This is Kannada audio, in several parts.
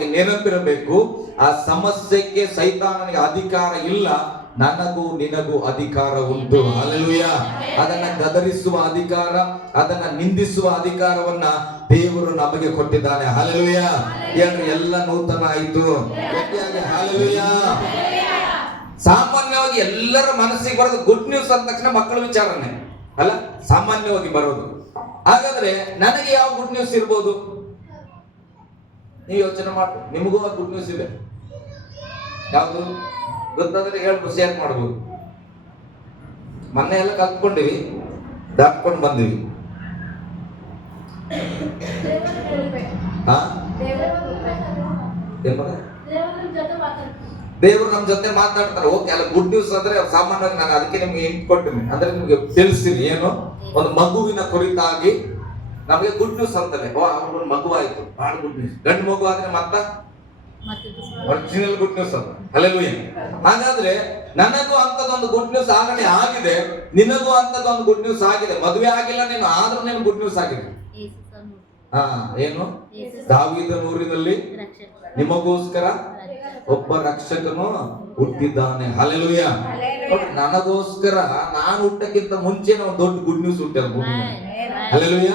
ನಮಗೆ ನೆನಪಿರಬೇಕು, ಆ ಸಮಸ್ಯೆಗೆ ಸೈತಾನನಿಗೆ ಅಧಿಕಾರ ಇಲ್ಲ, ನನಗೂ ನಿನಗೂ ಅಧಿಕಾರ ಉಂಟು. ಹಲ್ಲೆಲೂಯ. ಅದನ್ನ ಗದರಿಸುವ ಅಧಿಕಾರ, ಅದನ್ನ ನಿಂದಿಸುವ ಅಧಿಕಾರವನ್ನ ದೇವರು ನಮಗೆ ಕೊಟ್ಟಿದ್ದಾನೆ. ಹಲ್ಲೆಲೂಯ. ಹೇಳ್ರಿ, ಎಲ್ಲ ನೂತನ ಆಯಿತು. ಹಲ್ಲೆಲೂಯ. ಸಾಮಾನ್ಯವಾಗಿ ಎಲ್ಲರ ಮನಸ್ಸಿಗೆ ಬರೋದು ಗುಡ್ ನ್ಯೂಸ್ ಅಂದ ತಕ್ಷಣ ಮಕ್ಕಳ ವಿಚಾರನೆ ಅಲ್ಲ, ಸಾಮಾನ್ಯವಾಗಿ ಬರೋದು. ಹಾಗಾದ್ರೆ ನನಗೆ ಯಾವ ಗುಡ್ ನ್ಯೂಸ್ ಇರ್ಬೋದು? ನೀವು ಯೋಚನೆ ಮಾಡಿ, ನಿಮಗೂ ಆ ಗುಡ್ ನ್ಯೂಸ್ ಇದೆ. ಯಾವುದು ಗೊತ್ತಾದ್ರೆ ಹೇಳ್ಬೋದು, ಶೇರ್ ಮಾಡ್ಬೋದು. ಮೊನ್ನೆ ಎಲ್ಲ ಕಲ್ತ್ಕೊಂಡಿವಿ, ದಾಟ್ಕೊಂಡು ಬಂದಿವಿ. ದೇವರು ನಮ್ಮ ಜೊತೆ ಮಾತಾಡ್ತಾರೆ. ಓಕೆ, ಅಲ್ಲ ಗುಡ್ ನ್ಯೂಸ್ ಅಂದ್ರೆ ಸಾಮಾನ್ಯವಾಗಿ ನಾನು ಅದಕ್ಕೆ ನಿಮ್ಗೆ ಹಿಂಟ್ ಕೊಟ್ಟಿನಿ, ಅಂದ್ರೆ ನಿಮ್ಗೆ ತಿಳಿಸ್ತೀನಿ. ಏನು, ಒಂದು ಮಗುವಿನ ಕುರಿತಾಗಿ ನಮಗೆ ಗುಡ್ ನ್ಯೂಸ್ ಅಂತಾನೆ. ಅವ್ರ ಮಗು ಆಯ್ತು, ಬಹಳ ಗುಡ್ ನ್ಯೂಸ್. ಗಂಡು ಮಗು ಆದ್ರೆ ಮತ್ತ ಒರಿಜಿನಲ್ ಗುಡ್ ನ್ಯೂಸ್ ಅಂತ. ಹಲ್ಲೆಲೂಯ. ಹಾಗಾದ್ರೆ ನನಗೂ ಅಂತದೊಂದು ಗುಡ್ ನ್ಯೂಸ್ ಆಗಲೇ ಆಗಿದೆ, ನಿನಗೂ ಅಂತದೊಂದು ಗುಡ್ ನ್ಯೂಸ್ ಆಗಿದೆ. ಮದುವೆ ಆಗಿಲ್ಲ ನೀನು, ಆದ್ರೂ ನೀನು ಗುಡ್ ನ್ಯೂಸ್ ಆಗಿದೆ. ಏನು, ದಾವೀದನ ಊರಿನಲ್ಲಿ ನಿಮಗೋಸ್ಕರ ಒಬ್ಬ ರಕ್ಷಕನು ಹುಟ್ಟಿದ್ದಾನೆ. ಹಲ್ಲೆಲೂಯ. ನನಗೋಸ್ಕರ ನಾನು ಹುಟ್ಟಕ್ಕಿಂತ ಮುಂಚೆನೇ ಒಂದು ದೊಡ್ಡ ಗುಡ್ ನ್ಯೂಸ್ ಹುಟ್ಟ್ಯಾರ. ಹಲ್ಲೆಲೂಯ.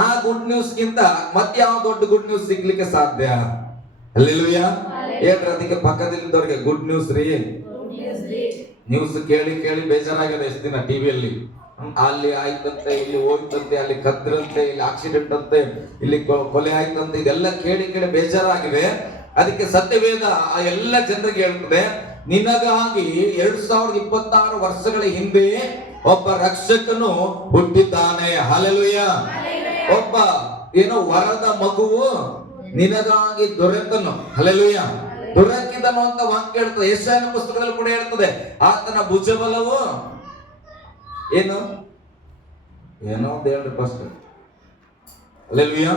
ಆ ಗುಡ್ ನ್ಯೂಸ್ ಗಿಂತ ಮತ್ತೆ ಯಾವ ದೊಡ್ಡ ಗುಡ್ ನ್ಯೂಸ್ ಸಿಗ್ಲಿಕ್ಕೆ ಸಾಧ್ಯ? ಹಲ್ಲೆಲೂಯ. ಹೇಳ್ರಿ, ಅದಕ್ಕೆ ಪಕ್ಕದಲ್ಲಿದ್ದವ್ರಿಗೆ ಗುಡ್ ನ್ಯೂಸ್ ರೀ. ನ್ಯೂಸ್ ಕೇಳಿ ಕೇಳಿ ಬೇಜಾರಾಗಿದೆ ಎಷ್ಟು ದಿನ ಟಿವಿಯಲ್ಲಿ. ಅಲ್ಲಿ ಆಯ್ತಂತೆ, ಇಲ್ಲಿ ಹೋಯ್ತಂತೆ, ಅಲ್ಲಿ ಕದ್ರಂತೆ, ಇಲ್ಲಿ ಆಕ್ಸಿಡೆಂಟ್ ಅಂತೆ, ಇಲ್ಲಿ ಕೊಲೆ ಆಯ್ತಂತೆ, ಇದೆಲ್ಲ ಕೇಳಿ ಕೇಳಿ ಬೇಜಾರಾಗಿದೆ. ಅದಕ್ಕೆ ಸತ್ಯವೇದ ಆ ಎಲ್ಲ ಜನರಿಗೆ ಹೇಳ್ತದೆ, ನಿನಗಾಗಿ 2026 ವರ್ಷಗಳ ಹಿಂದೆ ಒಬ್ಬ ರಕ್ಷಕನು ಹುಟ್ಟಿದ್ದಾನೆ. ಹಲ್ಲೆಲೂಯ. ಒಬ್ಬ ಏನೋ ವರದ ಮಗುವು ನಿನಗಾಗಿ ದೊರೆತನು. ಹಲ್ಲೆಲೂಯ. ದೊರಕಿದನು ಅಂತ ವಾಕ್ಯ ಹೇಳ್ತದೆ. ಯೆಶಾಯನ ಪುಸ್ತಕದಲ್ಲಿ ಕೂಡ ಹೇಳ್ತದೆ, ಆತನ ಭುಜಬಲವು ಏನು ಏನೋ ಹೇಳ್ರಿ ಫಸ್ಟ್. ಹಲ್ಲೆಲೂಯ.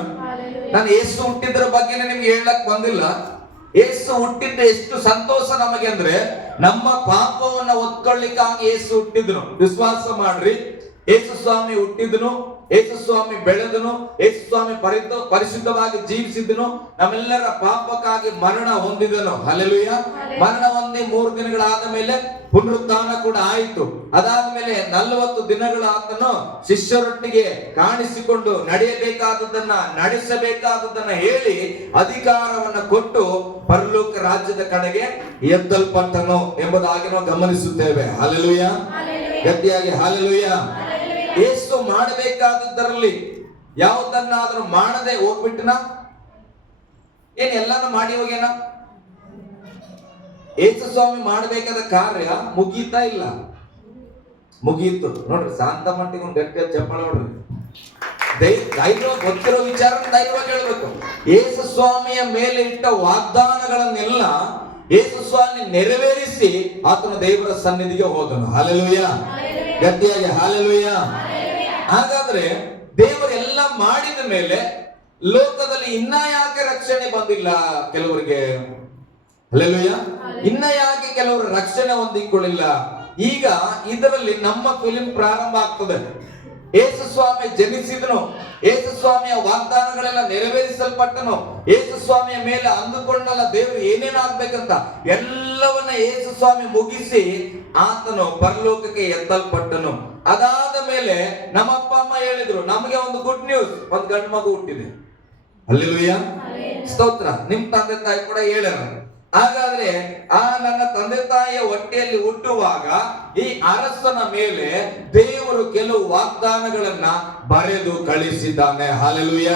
ನಾನು ಯೇಸು ಹುಟ್ಟಿದ್ರ ಬಗ್ಗೆನೇ ನಿಮ್ಗೆ ಹೇಳಕ್ ಬಂದಿಲ್ಲ. ಯೇಸು ಹುಟ್ಟಿದ್ದ ಎಷ್ಟು ಸಂತೋಷ ನಮಗೆ ಅಂದ್ರೆ, ನಮ್ಮ ಪಾಪವನ್ನ ಹೊತ್ಕೊಳ್ಳಿಕ್ಕಾಗಿ ಯೇಸು ಹುಟ್ಟಿದ್ನು. ವಿಶ್ವಾಸ ಮಾಡ್ರಿ, ಯೇಸು ಸ್ವಾಮಿ ಹುಟ್ಟಿದನು, ಯೇಸು ಸ್ವಾಮಿ ಬೆಳೆದನು, ಯೇಸು ಸ್ವಾಮಿ ಪರಿಶುದ್ಧವಾಗಿ ಜೀವಿಸಿದನು, ನಮ್ಮೆಲ್ಲರ ಪಾಪಕ್ಕಾಗಿ ಮರಣ ಹೊಂದಿದನು. ಹಲ್ಲೆಲೂಯ. ಮರಣ ಹೊಂದಿ 3 ದಿನಗಳಾದ ಮೇಲೆ ಪುನರುತ್ಥಾನ ಕೂಡ ಆಯಿತು. ಅದಾದ್ಮೇಲೆ 40 ದಿನಗಳ ಆತನು ಶಿಷ್ಯರೊಟ್ಟಿಗೆ ಕಾಣಿಸಿಕೊಂಡು ನಡೆಯಬೇಕಾದದನ್ನ ನಡೆಸಬೇಕಾದದನ್ನ ಹೇಳಿ ಅಧಿಕಾರವನ್ನ ಕೊಟ್ಟು ಪರಲೋಕ ರಾಜ್ಯದ ಕಡೆಗೆ ಎತ್ತಲ್ಪಟ್ಟನು ಎಂಬುದಾಗಿ ನಾವು ಗಮನಿಸುತ್ತೇವೆ. ಹಲ್ಲೆಲೂಯ. ಗಟ್ಟಿಯಾಗಿ ಹಲ್ಲೆಲೂಯ. ಯೇಸು ಮಾಡಬೇಕಾದದ್ದರಲ್ಲಿ ಯಾವುದನ್ನಾದ್ರೂ ಮಾಡದೆ ಹೋಗ್ಬಿಟ್ಟನ? ಏನ್ ಎಲ್ಲಾನು ಮಾಡಿ ಹೋಗ್ಯಾನ? ಯೇಸು ಸ್ವಾಮಿ ಮಾಡಬೇಕಾದ ಕಾರ್ಯ ಮುಗೀತಾ ಇಲ್ಲ? ಮುಗೀತು. ನೋಡ್ರಿ, ಶಾಂತ ಮಟ್ಟಿಗೆ ಒಂದು ಗಟ್ಟಿಯ ಚಪ್ಪಳ ನೋಡ್ರಿ. ಧೈರ್ಯ ಗೊತ್ತಿರೋ ವಿಚಾರ ಧೈರ್ಯವಾಗಿ ಹೇಳ್ಬೇಕು. ಯೇಸು ಸ್ವಾಮಿಯ ಮೇಲೆ ಇಟ್ಟ ವಾಗ್ದಾನಗಳನ್ನೆಲ್ಲ ಯೇಸು ಸ್ವಾಮಿ ನೆರವೇರಿಸಿ ಆತನ ದೇವರ ಸನ್ನಿಧಿಗೆ ಹೋದನು. ಹಲ್ಲೆಲೂಯ. ಗಟ್ಟಿಯಾಗಿ ಹಲ್ಲೆಲೂಯ. ಹಾಗಾದ್ರೆ ದೇವರೆಲ್ಲ ಮಾಡಿದ ಮೇಲೆ ಲೋಕದಲ್ಲಿ ಇನ್ನ ಯಾಕೆ ರಕ್ಷಣೆ ಬಂದಿಲ್ಲ ಕೆಲವರಿಗೆ? ಹಲ್ಲೆಲೂಯ. ಇನ್ನ ಯಾಕೆ ಕೆಲವರು ರಕ್ಷಣೆ ಹೊಂದಿಕೊಳ್ಳಿಲ್ಲ? ಈಗ ಇದರಲ್ಲಿ ನಮ್ಮ ಫಿಲಿಂ ಪ್ರಾರಂಭ ಆಗ್ತದೆ. ಯೇಸು ಸ್ವಾಮಿ ಜನಿಸಿದನು, ಯೇಸು ಸ್ವಾಮಿಯ ವಾಗ್ದಾನಗಳೆಲ್ಲ ನೆರವೇರಿಸಲ್ಪಟ್ಟನು, ಯೇಸು ಸ್ವಾಮಿಯ ಮೇಲೆ ಅಂದುಕೊಂಡಲ್ಲ ದೇವರು ಏನೇನಾಗ್ಬೇಕಂತ ಎಲ್ಲವನ್ನ ಯೇಸು ಸ್ವಾಮಿ ಮುಗಿಸಿ ಆತನು ಪರಲೋಕಕ್ಕೆ ಎತ್ತಲ್ಪಟ್ಟನು. ಅದಾದ ಮೇಲೆ ನಮ್ಮ ಅಪ್ಪ ಅಮ್ಮ ಹೇಳಿದ್ರು, ನಮಗೆ ಒಂದು ಗುಡ್ ನ್ಯೂಸ್, ಒಂದು ಗಂಡು ಮಗು ಹುಟ್ಟಿದೆ. ಹಲ್ಲೆಲೂಯ. ಸ್ತೋತ್ರ. ನಿಮ್ ತಂದೆ ತಾಯಿ ಕೂಡ ಹೇಳ್ಯಾರ. ಹಾಗಾದ್ರೆ ಆ ನನ್ನ ತಂದೆ ತಾಯಿಯ ಹೊಟ್ಟೆಯಲ್ಲಿ ಹುಟ್ಟುವಾಗ ಈ ಅರಸನ ಮೇಲೆ ದೇವರು ಕೆಲವು ವಾಗ್ದಾನಗಳನ್ನ ಬರೆದು ಕಳಿಸಿದ್ದಾನೆ. ಹಲ್ಲೆಲೂಯ.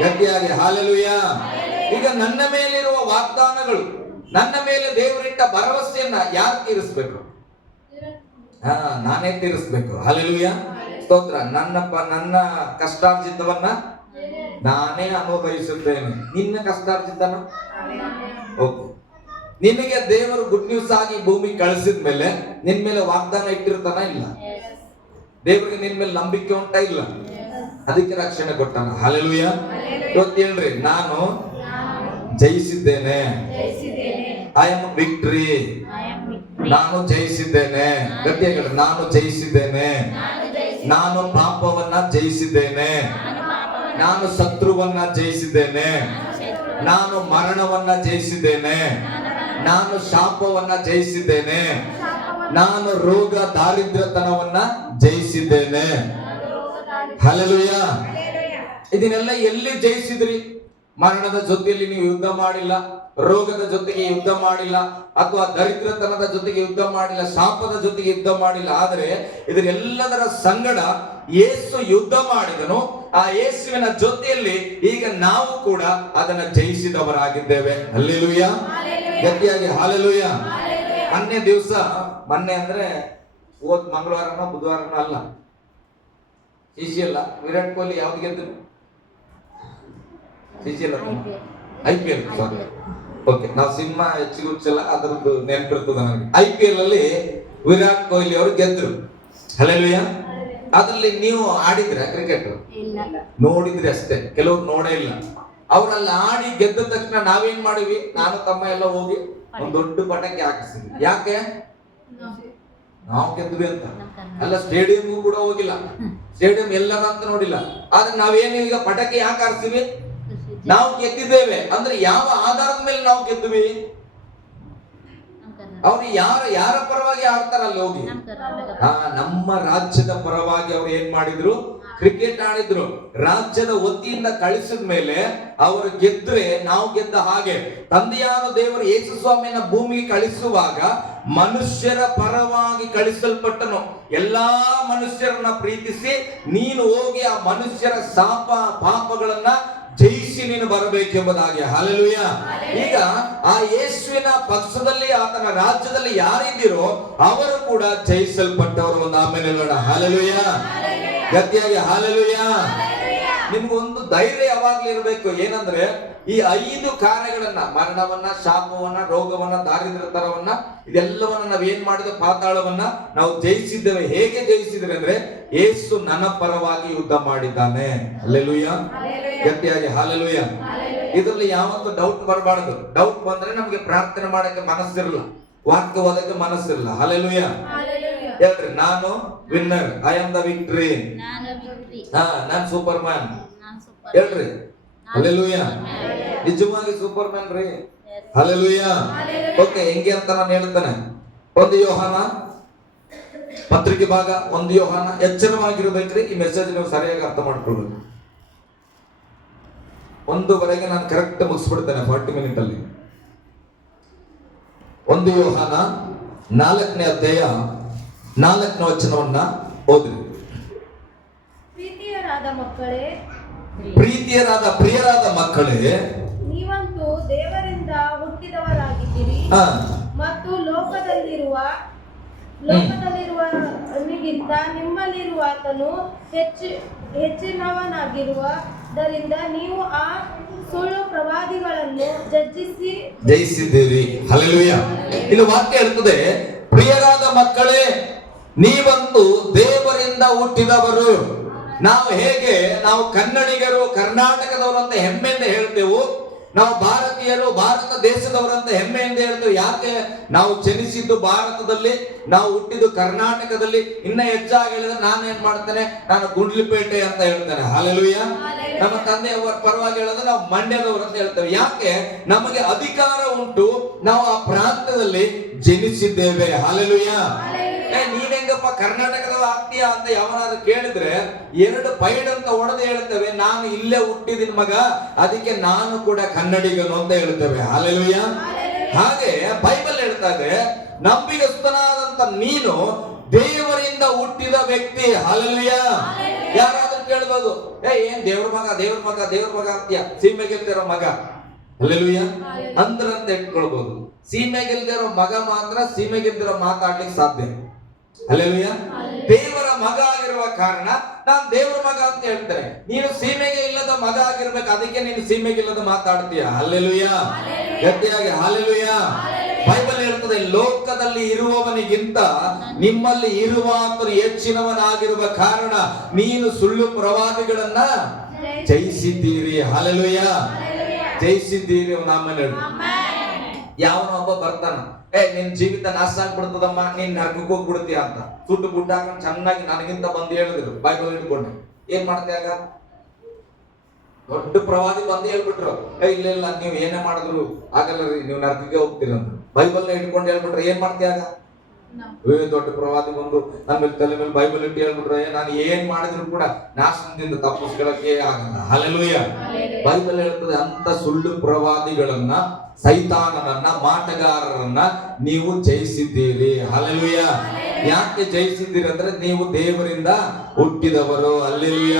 ಗಟ್ಟಿಯಾಗಿ ಹಲ್ಲೆಲೂಯ. ಈಗ ನನ್ನ ಮೇಲಿರುವ ವಾಗ್ದಾನಗಳು, ನನ್ನ ಮೇಲೆ ದೇವರಿಟ್ಟ ಭರವಸೆಯನ್ನ ಯಾರು ತೀರಿಸ್ಬೇಕು? ನಾನೇ ತೀರಿಸ್ಬೇಕು. ಹಲ್ಲೆಲೂಯ. ಸ್ತೋತ್ರ. ನನ್ನ ಕಷ್ಟಾರ್ಜಿತವನ್ನ ನಾನೇ ಅನುಭವಿಸುತ್ತೇನೆ. ನಿನ್ನ ಕಷ್ಟಾರ್ಜಿತನ ಓಕೆ. ನಿನಗೆ ದೇವರು ಗುಡ್ ನ್ಯೂಸ್ ಆಗಿ ಭೂಮಿ ಕಳಿಸಿದ ಮೇಲೆ ನಿನ್ ಮೇಲೆ ವಾಗ್ದಾನ ಇಟ್ಟಿರ್ತಾನ? ಇಲ್ಲ. ದೇವರಿಗೆ ನಿನ್ ಮೇಲೆ ನಂಬಿಕೆ ಉಂಟಾ? ಇಲ್ಲ. ಅದಕ್ಕೆ ರಕ್ಷಣೆ ಕೊಟ್ಟಾನ. ಹಲ್ಲೆಲೂಯ. ಇವತ್ತು ಹೇಳ್ರಿ, ನಾನು ಜಯಿಸಿದ್ದೇನೆ. I am victory. ನಾನು ಜಯಿಸಿದ್ದೇನೆ. ಗಟ್ಟಿಯಾಗಿ, ನಾನು ಜಯಿಸಿದ್ದೇನೆ. ನಾನು ಪಾಪವನ್ನ ಜಯಿಸಿದ್ದೇನೆ. ನಾನು ಶತ್ರುವನ್ನ ಜಯಿಸಿದ್ದೇನೆ. ನಾನು ಮರಣವನ್ನ ಜಯಿಸಿದ್ದೇನೆ, ನಾನು ಶಾಪವನ್ನ ಜಯಿಸಿದ್ದೇನೆ, ನಾನು ರೋಗ ದಾರಿದ್ರ್ಯತನವನ್ನ ಜಯಿಸಿದ್ದೇನೆ. ಹಲ್ಲೆಲೂಯ. ಇದನ್ನೆಲ್ಲ ಎಲ್ಲಿ ಜಯಿಸಿದ್ರಿ? ಮರಣದ ಜೊತೆಯಲ್ಲಿ ನೀವು ಯುದ್ಧ ಮಾಡಿಲ್ಲ, ರೋಗದ ಜೊತೆಗೆ ಯುದ್ಧ ಮಾಡಿಲ್ಲ, ಅಥವಾ ದರಿದ್ರತನದ ಜೊತೆಗೆ ಯುದ್ಧ ಮಾಡಿಲ್ಲ, ಶಾಪದ ಜೊತೆಗೆ ಯುದ್ಧ ಮಾಡಿಲ್ಲ. ಆದರೆ ಇದರೆಲ್ಲದರ ಸಂಗಡ ಯೇಸು ಯುದ್ಧ ಮಾಡಿದನು. ಆ ಯೇಸುವಿನ ಜೊತೆಯಲ್ಲಿ ಈಗ ನಾವು ಕೂಡ ಅದನ್ನ ಜಯಿಸಿದವರಾಗಿದ್ದೇವೆ. ಹಲ್ಲೆಲೂಯ. ಗಟ್ಟಿಯಾಗಿ ಹಲ್ಲೆಲೂಯ. ಮೊನ್ನೆ ಅಂದ್ರೆ ಮಂಗಳವಾರನೋ ಬುಧವಾರನೋ ಅಲ್ಲ, ಅಲ್ಲ, ವಿರಾಟ್ ಕೊಹ್ಲಿ ಯಾವ್ದು ಗೆದ್ದರು? IPL. ಸಾರಿ, ಓಕೆ, ನಾವು ಸಿನಿಮಾ ಹೆಚ್ಚಿಗೆ ಹುಚ್ಚಲ್ಲ, ಅದರದ್ದು ನೆನಪಿರ್ತದೆ ನನಗೆ. IPL ಅಲ್ಲಿ ವಿರಾಟ್ ಕೊಹ್ಲಿ ಅವರು ಗೆದ್ರು. ಹಲ್ಲೆಲೂಯ. ಅದ್ರಲ್ಲಿ ನೀವು ಆಡಿದ್ರ ಕ್ರಿಕೆಟ್? ನೋಡಿದ್ರಿ ಅಷ್ಟೇ, ಕೆಲವ್ರು ನೋಡೇ ಇಲ್ಲ. ಅವ್ರಲ್ಲಿ ಆಡಿ ಗೆದ್ದ ತಕ್ಷಣ ನಾವೇನ್ ಮಾಡಿವಿ, ನಾನು ತಮ್ಮ ಎಲ್ಲ ಹೋಗಿ ಒಂದ್ ದೊಡ್ಡ ಪಟಾಕಿ ಹಾಕಿಸಿದ್ವಿ. ಯಾಕೆ? ನಾವು ಗೆದ್ವಿ ಅಂತ ಅಲ್ಲ, ಸ್ಟೇಡಿಯಂಗೂ ಕೂಡ ಹೋಗಿಲ್ಲ, ಸ್ಟೇಡಿಯಂ ಎಲ್ಲದ ಅಂತ ನೋಡಿಲ್ಲ. ಆದ್ರೆ ನಾವೇನು ಈಗ ಪಟಾಕಿ ಯಾಕೆ ಹಾರಿಸ್ತೀವಿ? ನಾವು ಗೆದ್ದಿದ್ದೇವೆ ಅಂದ್ರೆ ಯಾವ ಆಧಾರದ ಮೇಲೆ ನಾವು ಗೆದ್ವಿ? ಅವ್ರು ಯಾರ ಪರವಾಗಿ ಆಡ್ತಾರಲ್ಲ ಹೋಗಿ, ನಮ್ಮ ರಾಜ್ಯದ ಪರವಾಗಿ ಅವ್ರು ಏನ್ ಮಾಡಿದ್ರು? ಕ್ರಿಕೆಟ್ ಆಡಿದ್ರು. ರಾಜ್ಯದ ವತಿಯಿಂದ ಕಳಿಸಿದ ಮೇಲೆ ಅವರು ಗೆದ್ರೆ ನಾವು ಗೆದ್ದ ಹಾಗೆ. ತಂದೆಯಾದ ದೇವರು ಯೇಸು ಸ್ವಾಮಿಯನ್ನ ಭೂಮಿಗೆ ಕಳಿಸುವಾಗ ಮನುಷ್ಯರ ಪರವಾಗಿ ಕಳಿಸಲ್ಪಟ್ಟನು. ಎಲ್ಲಾ ಮನುಷ್ಯರನ್ನ ಪ್ರೀತಿಸಿ ನೀನು ಹೋಗಿ ಆ ಮನುಷ್ಯರ ಶಾಪ ಪಾಪಗಳನ್ನ ಜಯಿಸಿ ನೀನು ಬರಬೇಕೆಂಬುದಾಗಿ. ಹಲ್ಲೆಲೂಯ. ಈಗ ಆ ಯೇಸುವಿನ ಪಕ್ಷದಲ್ಲಿ, ಆತನ ರಾಜ್ಯದಲ್ಲಿ ಯಾರಿದ್ದೀರೋ ಅವರು ಕೂಡ ಜಯಿಸಲ್ಪಟ್ಟವರು. ಒಂದು ಆಮೇಲೆ ಹೇಳೋಣ ಹಲ್ಲೆಲೂಯ. ಗಟ್ಟಿಯಾಗಿ ಹಲ್ಲೆಲೂಯ. ನಿಮ್ಗೊಂದು ಧೈರ್ಯ ಯಾವಾಗ್ಲೂ ಇರಬೇಕು. ಏನಂದ್ರೆ ಈ 5 ಕಾರ್ಯಗಳನ್ನ, ಮರಣವನ್ನ, ಶಾಪವನ್ನ, ರೋಗವನ್ನ, ದಾರಿದ್ರ್ಯತನವನ್ನ, ಇದೆಲ್ಲವನ್ನ ನಾವ್ ಏನ್ ಮಾಡಿದ ಪಾತಾಳವನ್ನ ನಾವು ಜಯಿಸಿದ್ದೇವೆ. ಹೇಗೆ ಜಯಿಸಿದ್ರೆ ಅಂದ್ರೆ ಯೇಸು ನನ್ನ ಪರವಾಗಿ ಯುದ್ಧ ಮಾಡಿದ್ದಾನೆ. ಹಲ್ಲೆಲೂಯ. ಗಟ್ಟಿಯಾಗಿ ಹಲ್ಲೆಲೂಯ. ಇದರಲ್ಲಿ ಯಾವತ್ತೂ ಡೌಟ್ ಬರಬಾರದು. ಡೌಟ್ ಬಂದ್ರೆ ನಮ್ಗೆ ಪ್ರಾರ್ಥನೆ ಮಾಡಕ್ಕೆ ಮನಸ್ಸಿರಲ್ಲ, ವಾಕ್ಯ ಓದಕ್ಕೆ ಮನಸ್ಸಿರಲ್ಲ. ಹಲ್ಲೆಲೂಯ. ಹೇಳ್ರಿ, ನಾನು winner, I am the victory. Non super man. ಹೇಳ್ರಿ ಹಲ್ಲೆಲೂಯ. ನಿಜವಾಗಿ ಸೂಪರ್ ಮ್ಯಾನ್ ರೀ. ಹಲ್ಲೆಲೂಯ. ಓಕೆ, ಹೆಂಗೆ ಅಂತ ನಾನು ಹೇಳ್ತೇನೆ. 1 ಯೋಹಾನ ಪತ್ರಿಕೆ ಭಾಗ 1 ಯೋಹಾನ. ಎಚ್ಚರವಾಗಿರ್ಬೇಕ್ರಿ. ಈ ಮೆಸೇಜ್ ನೀವು ಸರಿಯಾಗಿ ಅರ್ಥ ಮಾಡ್ಕೊಳ್ಬೇಕು. 1:15 ನಾನು ಕರೆಕ್ಟ್ ಮುಗಿಸ್ಬಿಡ್ತೇನೆ, 40 ಮಿನಿಟ್ ಅಲ್ಲಿ. 1 ಯೋಹಾನ 4ನೇ ಅಧ್ಯಾಯ 4ನೇ ವಚನವನ್ನ ಓದ್ರಿ. ಪ್ರೀತಿಯರಾದ ಪ್ರಿಯರಾದ ಮಕ್ಕಳೇ, ನೀವಂತೂ ದೇವರಿಂದ ಹುಟ್ಟಿದವರಾಗಿದ್ದೀರಿ ಮತ್ತು ಲೋಕದಲ್ಲಿರುವವನಿಗಿಂತ ನಿಮ್ಮಲ್ಲಿರುವ ಆತನು ಹೆಚ್ಚಿನವನಾಗಿರುವುದರಿಂದ ನೀವು ಆ ಸುಳ್ಳು ಪ್ರವಾದಿಗಳನ್ನು ಜಯಿಸಿದ್ದೀರಿ. ಹಲ್ಲೆಲೂಯ. ಇಲ್ಲಿ ವಾಕ್ಯ ಹೇಳ್ತದೆ, ಪ್ರಿಯರಾದ ಮಕ್ಕಳೇ, ನೀವಂತೂ ದೇವರಿಂದ ಹುಟ್ಟಿದವರು. ನಾವು ಹೇಗೆ ನಾವು ಕನ್ನಡಿಗರು, ಕರ್ನಾಟಕದವರು ಅಂತ ಹೆಮ್ಮೆಯಿಂದ ಹೇಳ್ತೇವೆ. ನಾವು ಭಾರತೀಯರು, ಭಾರತ ದೇಶದವರಂತ ಹೆಮ್ಮೆಯಿಂದ ಹೇಳ್ತೇವೆ. ಯಾಕೆ? ನಾವು ಜನಿಸಿದ್ದು ಭಾರತದಲ್ಲಿ, ನಾವು ಹುಟ್ಟಿದ್ದು ಕರ್ನಾಟಕದಲ್ಲಿ. ಇನ್ನ ಹೆಚ್ಚಾಗಿ ಹೇಳಿದ್ರೆ ನಾನು ಏನ್ ಮಾಡ್ತೇನೆ, ನಾನು ಗುಂಡ್ಲಿಪೇಟೆ ಅಂತ ಹೇಳ್ತೇನೆ. ಹಲ್ಲೆಲೂಯ. ನಮ್ಮ ತಂದೆಯವರ ಪರವಾಗಿ ಹೇಳಿದ್ರೆ ನಾವು ಮಂಡ್ಯದವರು ಅಂತ ಹೇಳ್ತೇವೆ. ಯಾಕೆ? ನಮಗೆ ಅಧಿಕಾರ ಉಂಟು, ನಾವು ಆ ಪ್ರಾಂತದಲ್ಲಿ ಜನಿಸಿದ್ದೇವೆ. ಹಲ್ಲೆಲೂಯ. ನೀನ್ ಹೆಂಗಪ್ಪ ಕರ್ನಾಟಕದವ ಆಗ್ತೀಯಾ ಅಂತ ಯಾವನಾದ್ರು ಕೇಳಿದ್ರೆ 2 ಪೈಡ್ ಅಂತ ಹೊಡೆದು ಹೇಳ್ತೇವೆ, ನಾನು ಇಲ್ಲೇ ಹುಟ್ಟಿದಿನ ಮಗ, ಅದಕ್ಕೆ ನಾನು ಕೂಡ ಕನ್ನಡಿಗನು ಅಂತ ಹೇಳ್ತೇವೆ. ಹಲ್ಲೆಲೂಯ. ಹಾಗೆ ಬೈಬಲ್ ಹೇಳ್ತಾ ಇದೆ, ನಂಬಿಗಸ್ತನಾದಂತ ನೀನು ದೇವರಿಂದ ಹುಟ್ಟಿದ ವ್ಯಕ್ತಿ. ಹಲ್ಲೆಲೂಯ. ಯಾರಾದ್ರೂ ಕೇಳ್ಬೋದು, ಏನ್ ದೇವ್ರ ಮಗ ಅಂತೀಯ, ಸೀಮೆ ಗೆಲ್ತಿರೋ ಮಗ. ಹಲ್ಲೆಲೂಯ. ಅಂತ ಇಟ್ಕೊಳ್ಬಹುದು. ಸೀಮೆ ಗೆಲ್ದಿರೋ ಮಗ ಮಾತ್ರ ಸೀಮೆ ಗೆಲ್ದಿರೋ ಮಾತಾಡ್ಲಿಕ್ಕೆ ಸಾಧ್ಯ. ಹಲ್ಲೆಲೂಯ. ದೇವರ ಮಗ ಆಗಿರುವ ಕಾರಣ ನಾನು ದೇವರ ಮಗ ಅಂತ ಹೇಳ್ತಾರೆ. ನೀನು ಸೀಮೆಗೆ ಇಲ್ಲದ ಮಗ ಆಗಿರ್ಬೇಕು, ಅದಕ್ಕೆ ನೀನು ಸೀಮೆಗೆ ಇಲ್ಲದ ಮಾತಾಡ್ತೀಯ. ಹಲ್ಲೆಲೂಯ. ಗಟ್ಟಿಯಾಗಿ ಹಲ್ಲೆಲೂಯ. ಬೈಬಲ್ ಹೇಳ್ತದೆ, ಲೋಕದಲ್ಲಿ ಇರುವವನಿಗಿಂತ ನಿಮ್ಮಲ್ಲಿ ಇರುವ ಆತನು ಹೆಚ್ಚಿನವನಾಗಿರುವ ಕಾರಣ ನೀನು ಸುಳ್ಳು ಪ್ರವಾದಿಗಳನ್ನ ಜಯಿಸಿದ್ದೀರಿ. ಹಲ್ಲೆಲೂಯ. ಜಯಿಸಿದ್ದೀರಿ. ಆಮೇಲೆ ಯಾವನೋ ಒಬ್ಬ ಬರ್ತಾನ, ನಿನ್ ಜೀವಿತ ನಾಶ ಆಗ್ಬಿಡ್ತದಮ್ಮ, ನೀನ್ ನರಕಕ್ಕೆ ಹೋಗ್ಬಿಡ್ತೀಯ ಅಂತ ಸುಟ್ಟು ಗುಡ್ಡ ಹಾಕೊಂಡು ಚೆನ್ನಾಗಿ ನನಗಿಂತ ಬಂದು ಹೇಳಿದ್ರು. ಬೈಬಲ್ ಹಿಡ್ಕೊಂಡು ಏನ್ ಮಾಡ್ತೀಯ ಆಗ? ದೊಡ್ಡ ಪ್ರವಾದಿ ಬಂದು ಹೇಳ್ಬಿಟ್ರು, ಇಲ್ಲ ನೀವು ಏನೇ ಮಾಡಿದ್ರು ಆಗಲ್ಲ ರೀ, ನೀವು ನರಕಕ್ಕೆ ಹೋಗ್ತೀರಂತ. ಬೈಬಲ್ನ ಇಟ್ಕೊಂಡು ಹೇಳ್ಬಿಟ್ರೆ ಏನ್ ಮಾಡ್ತೀಯಾಗ? ದೊಡ್ಡ ಪ್ರವಾದಿ ಬಂದು ನಮ್ಮ ತಲೆ ಮೇಲೆ ಬೈಬಲ್ ಇಟ್ಟು ಹೇಳ್ಬಿಟ್ರೆ ನಾನು ಏನ್ ಮಾಡಿದ್ರು ಕೂಡ ನಾಶನದಿಂದ ತಪ್ಪಿಸ್ಕೊಳ್ಳಕ್ಕೆ ಆಗಲ್ಲ. ಹಲ್ಲೆಲೂಯ. ಬೈಬಲ್ ಹೇಳ್ತದೆ, ಅಂತ ಸುಳ್ಳು ಪ್ರವಾದಿಗಳನ್ನ, ಸೈತಾನನನ್ನ, ಮಾಟಗಾರರನ್ನ ನೀವು ಜಯಿಸಿದ್ದೀರಿ. ಹಲ್ಲೆಲೂಯ. ಯಾಕೆ ಜಯಿಸಿದ್ದೀರಿ ಅಂದ್ರೆ ನೀವು ದೇವರಿಂದ ಹುಟ್ಟಿದವರು. ಹಲ್ಲೆಲೂಯ.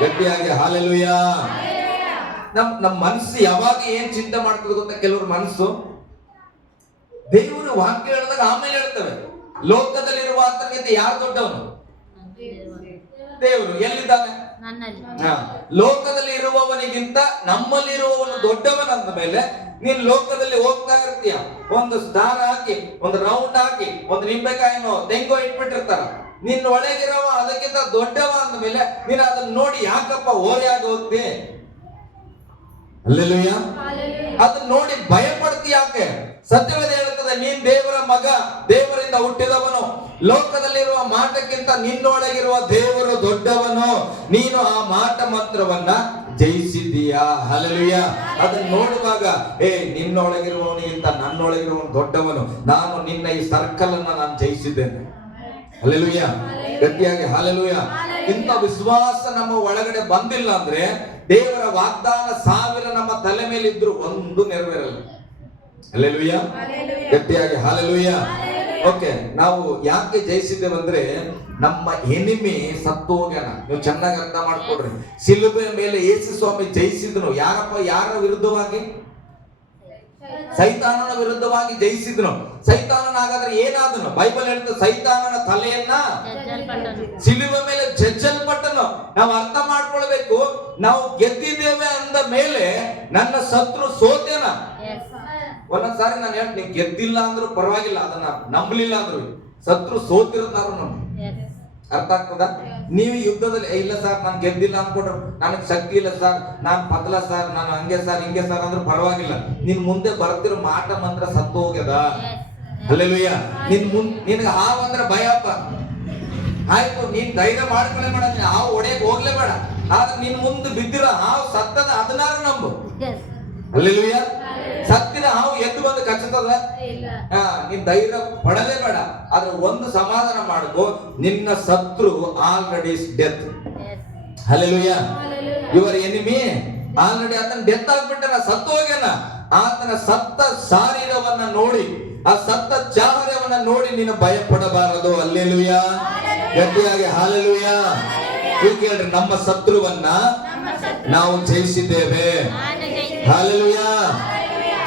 ಗಟ್ಟಿಯಾಗಿ ಹಲ್ಲೆಲೂಯ. ನಮ್ಮ ಮನಸ್ಸು ಯಾವಾಗ ಏನ್ ಚಿಂತೆ ಮಾಡ್ತದೆ ಗೊತ್ತಾ? ಕೆಲವ್ರ ಮನಸ್ಸು ದೇವರು ವಾಕ್ಯ ಹೇಳಿದಾಗ ಆಮೇಲೆ ಹೇಳ್ತವೆ, ಲೋಕದಲ್ಲಿರುವ ಆತನಿಗಿಂತ ಯಾರು ದೊಡ್ಡವನು? ದೇವರು. ಎಲ್ಲಿದ್ದಾನೆ? ಲೋಕದಲ್ಲಿ ಇರುವವನಿಗಿಂತ ನಮ್ಮಲ್ಲಿರುವವನು ದೊಡ್ಡವನಂದ ಮೇಲೆ ನೀನ್ ಲೋಕದಲ್ಲಿ ಹೋಗ್ತಾ ಇರ್ತೀಯ, ಒಂದು ಸ್ಟಾರ್ ಹಾಕಿ, ಒಂದು ರೌಂಡ್ ಹಾಕಿ, ಒಂದು ನಿಂಬೆಕಾಯಿನೋ ತೆಂಗೋ ಇಟ್ಬಿಟ್ಟಿರ್ತಾರ. ನಿನ್ನ ಒಳಗಿರುವ ಅದಕ್ಕಿಂತ ದೊಡ್ಡವ ಅಂದ ಮೇಲೆ ನೀನು ಅದನ್ನ ನೋಡಿ ಯಾಕಪ್ಪ ಓರೆಯಾಗಿ ಹೋಗ್ತಿ? ಹಲ್ಲೆಲೂಯ. ಅದನ್ನ ನೋಡಿ ಭಯ ಪಡ್ತಿ ಯಾಕೆ? ಸತ್ಯವೇದ ಹೇಳುತ್ತದೆ, ನೀನ್ ದೇವರ ಮಗ, ದೇವರಿಂದ ಹುಟ್ಟಿದವನು. ಲೋಕದಲ್ಲಿರುವ ಮಾಟಕ್ಕಿಂತ ನಿನ್ನೊಳಗಿರುವ ದೇವರು ದೊಡ್ಡವನು. ನೀನು ಆ ಮಾಟ ಮಂತ್ರವನ್ನ ಜಯಿಸಿದ್ದೀಯಾ. ಹಲ್ಲೆಲೂಯ. ಅದನ್ನ ನೋಡುವಾಗ ನಿನ್ನೊಳಗಿರುವವನಿಗಿಂತ ನನ್ನೊಳಗಿರುವವನು ದೊಡ್ಡವನು. ನಾನು ನಿನ್ನ ಈ ಸರ್ಕಲ್ ಅನ್ನ ನಾನು ಜಯಿಸಿದ್ದೇನೆ. ಹಲ್ಲೆಲೂಯ. ಗಟ್ಟಿಯಾಗಿ ಹಲ್ಲೆಲೂಯ. ಇಂಥ ವಿಶ್ವಾಸ ನಮ್ಮ ಒಳಗಡೆ ಬಂದಿಲ್ಲ ಅಂದ್ರೆ ದೇವರ ವಾಗ್ದಾನ 1000 ನಮ್ಮ ತಲೆ ಮೇಲೆ ಇದ್ರು ಒಂದು ನೆರವೇರಲ್ಲ. ಹಲ್ಲೆಲೂಯ. ಗಟ್ಟಿಯಾಗಿ ಹಲ್ಲೆಲೂಯ. ಓಕೆ, ನಾವು ಯಾಕೆ ಜಯಿಸಿದ್ದೇವಂದ್ರೆ ನಮ್ಮ ಎನಿಮಿ ಸತ್ತು ಹೋಗ್ಯಾನ. ನೀವು ಚೆನ್ನಾಗಿ ಅರ್ಥ ಮಾಡ್ಕೊಡ್ರಿ. ಶಿಲುಬೆ ಮೇಲೆ ಯೇಸು ಸ್ವಾಮಿ ಜಯಿಸಿದನು. ಯಾರ ವಿರುದ್ಧವಾಗಿ? ಸೈತಾನನ ವಿರುದ್ಧವಾಗಿ ಜಯಿಸಿದನು. ಸೈತಾನನಾಗಾದ್ರೆ ಏನಾದನು? ಬೈಬಲ್ ಹೇಳ್ತದೆ, ಸೈತಾನನ ತಲೆಯನ್ನ ಶಿಲುಬೆ ಮೇಲೆ ಜಜ್ಜಲ್ಪಟ್ಟನು. ನಾವು ಅರ್ಥ ಮಾಡ್ಕೊಳ್ಬೇಕು, ನಾವು ಗೆದ್ದಿದ್ದೇವೆ ಅಂದ ಮೇಲೆ ನನ್ನ ಶತ್ರು ಸೋತೇನ. ಒಂದೊಂದ್ಸಾರಿ ನಾನು ಹೇಳ್ತೀನಿ, ನೀವು ಗೆದ್ದಿಲ್ಲ ಅಂದ್ರೂ ಪರವಾಗಿಲ್ಲ, ಅದನ್ನ ನಂಬಲಿಲ್ಲ ಅಂದ್ರು ಶತ್ರು ಸೋತಿರ್ತಾರ. ಅರ್ಥ ಆಗ್ತದ? ನೀವು ಯುದ್ಧದಲ್ಲಿ ಇಲ್ಲ ಸರ್ ನಾನು ಗೆದ್ದಿಲ್ಲ ಅನ್ಕೊಟ್ರು, ನನಗೆ ಶಕ್ತಿ ಇಲ್ಲ ಸರ್, ನಾನು ಪತಲ ಸರ್, ನಾನು ಹಂಗೆ ಸರ್ ಹಿಂಗೆ ಸರ್ ಅಂದ್ರೆ ಪರವಾಗಿಲ್ಲ. ನಿನ್ ಮುಂದೆ ಬರ್ತಿರೋ ಮಾಟ ಮಂತ್ರ ಸತ್ತು ಹೋಗ್ಯದ. ಹಲ್ಲೆಲೂಯ. ನಿನ್ಗೆ ಹಾವು ಅಂದ್ರೆ ಭಯಪ್ಪ, ಆಯ್ತು ನೀನ್ ಧೈರ್ಯ ಮಾಡ್ಕೊಳ್ಳೇ ಬೇಡ, ಹಾವು ಹೊಡೆಯಕ್ ಹೋಗ್ಲೇ ಬೇಡ. ಆದ್ರೆ ನಿನ್ ಮುಂದೆ ಬಿದ್ದಿರೋ ಹಾವು ಸತ್ತದ, ಅದನ್ನಾರು ನಂಬು. ಹಲ್ಲೆಲೂಯ. ಸತ್ತಿನ ಹಾವು ಎದ್ದು ಬಂದು ಕಚ್ಚುತ್ತದ? ನೀನ್ ಧೈರ್ಯ ಪಡಲೇ ಬೇಡ. ಆದ್ರೆ ಒಂದು ಸಮಾಧಾನ ಮಾಡ್ಕೋ, ನಿನ್ನ ಶತ್ರು already death. Hallelujah. Your enemy already ಆತನ ಡೆತ್ ಆಗ್ಬಿಟ್ಟನ, ಸತ್ತು ಹೋಗ್ಯಾನ. ಆತನ ಸತ್ತ ಶಾರೀರವನ್ನ ನೋಡಿ, ಆ ಸತ್ತ ಚಾಹರ್ಯವನ್ನ ನೋಡಿ ನೀನು ಭಯ ಪಡಬಾರದು. ಹಲ್ಲೆಲೂಯ. ಗಟ್ಟಿಯಾಗಿ ಹಲ್ಲೆಲೂಯ. ಈಗ ಹೇಳ್ರಿ, ನಮ್ಮ ಶತ್ರುವನ್ನ ನಾವು ಜಯಿಸಿದ್ದೇವೆ. ಹಲ್ಲೆಲೂಯ.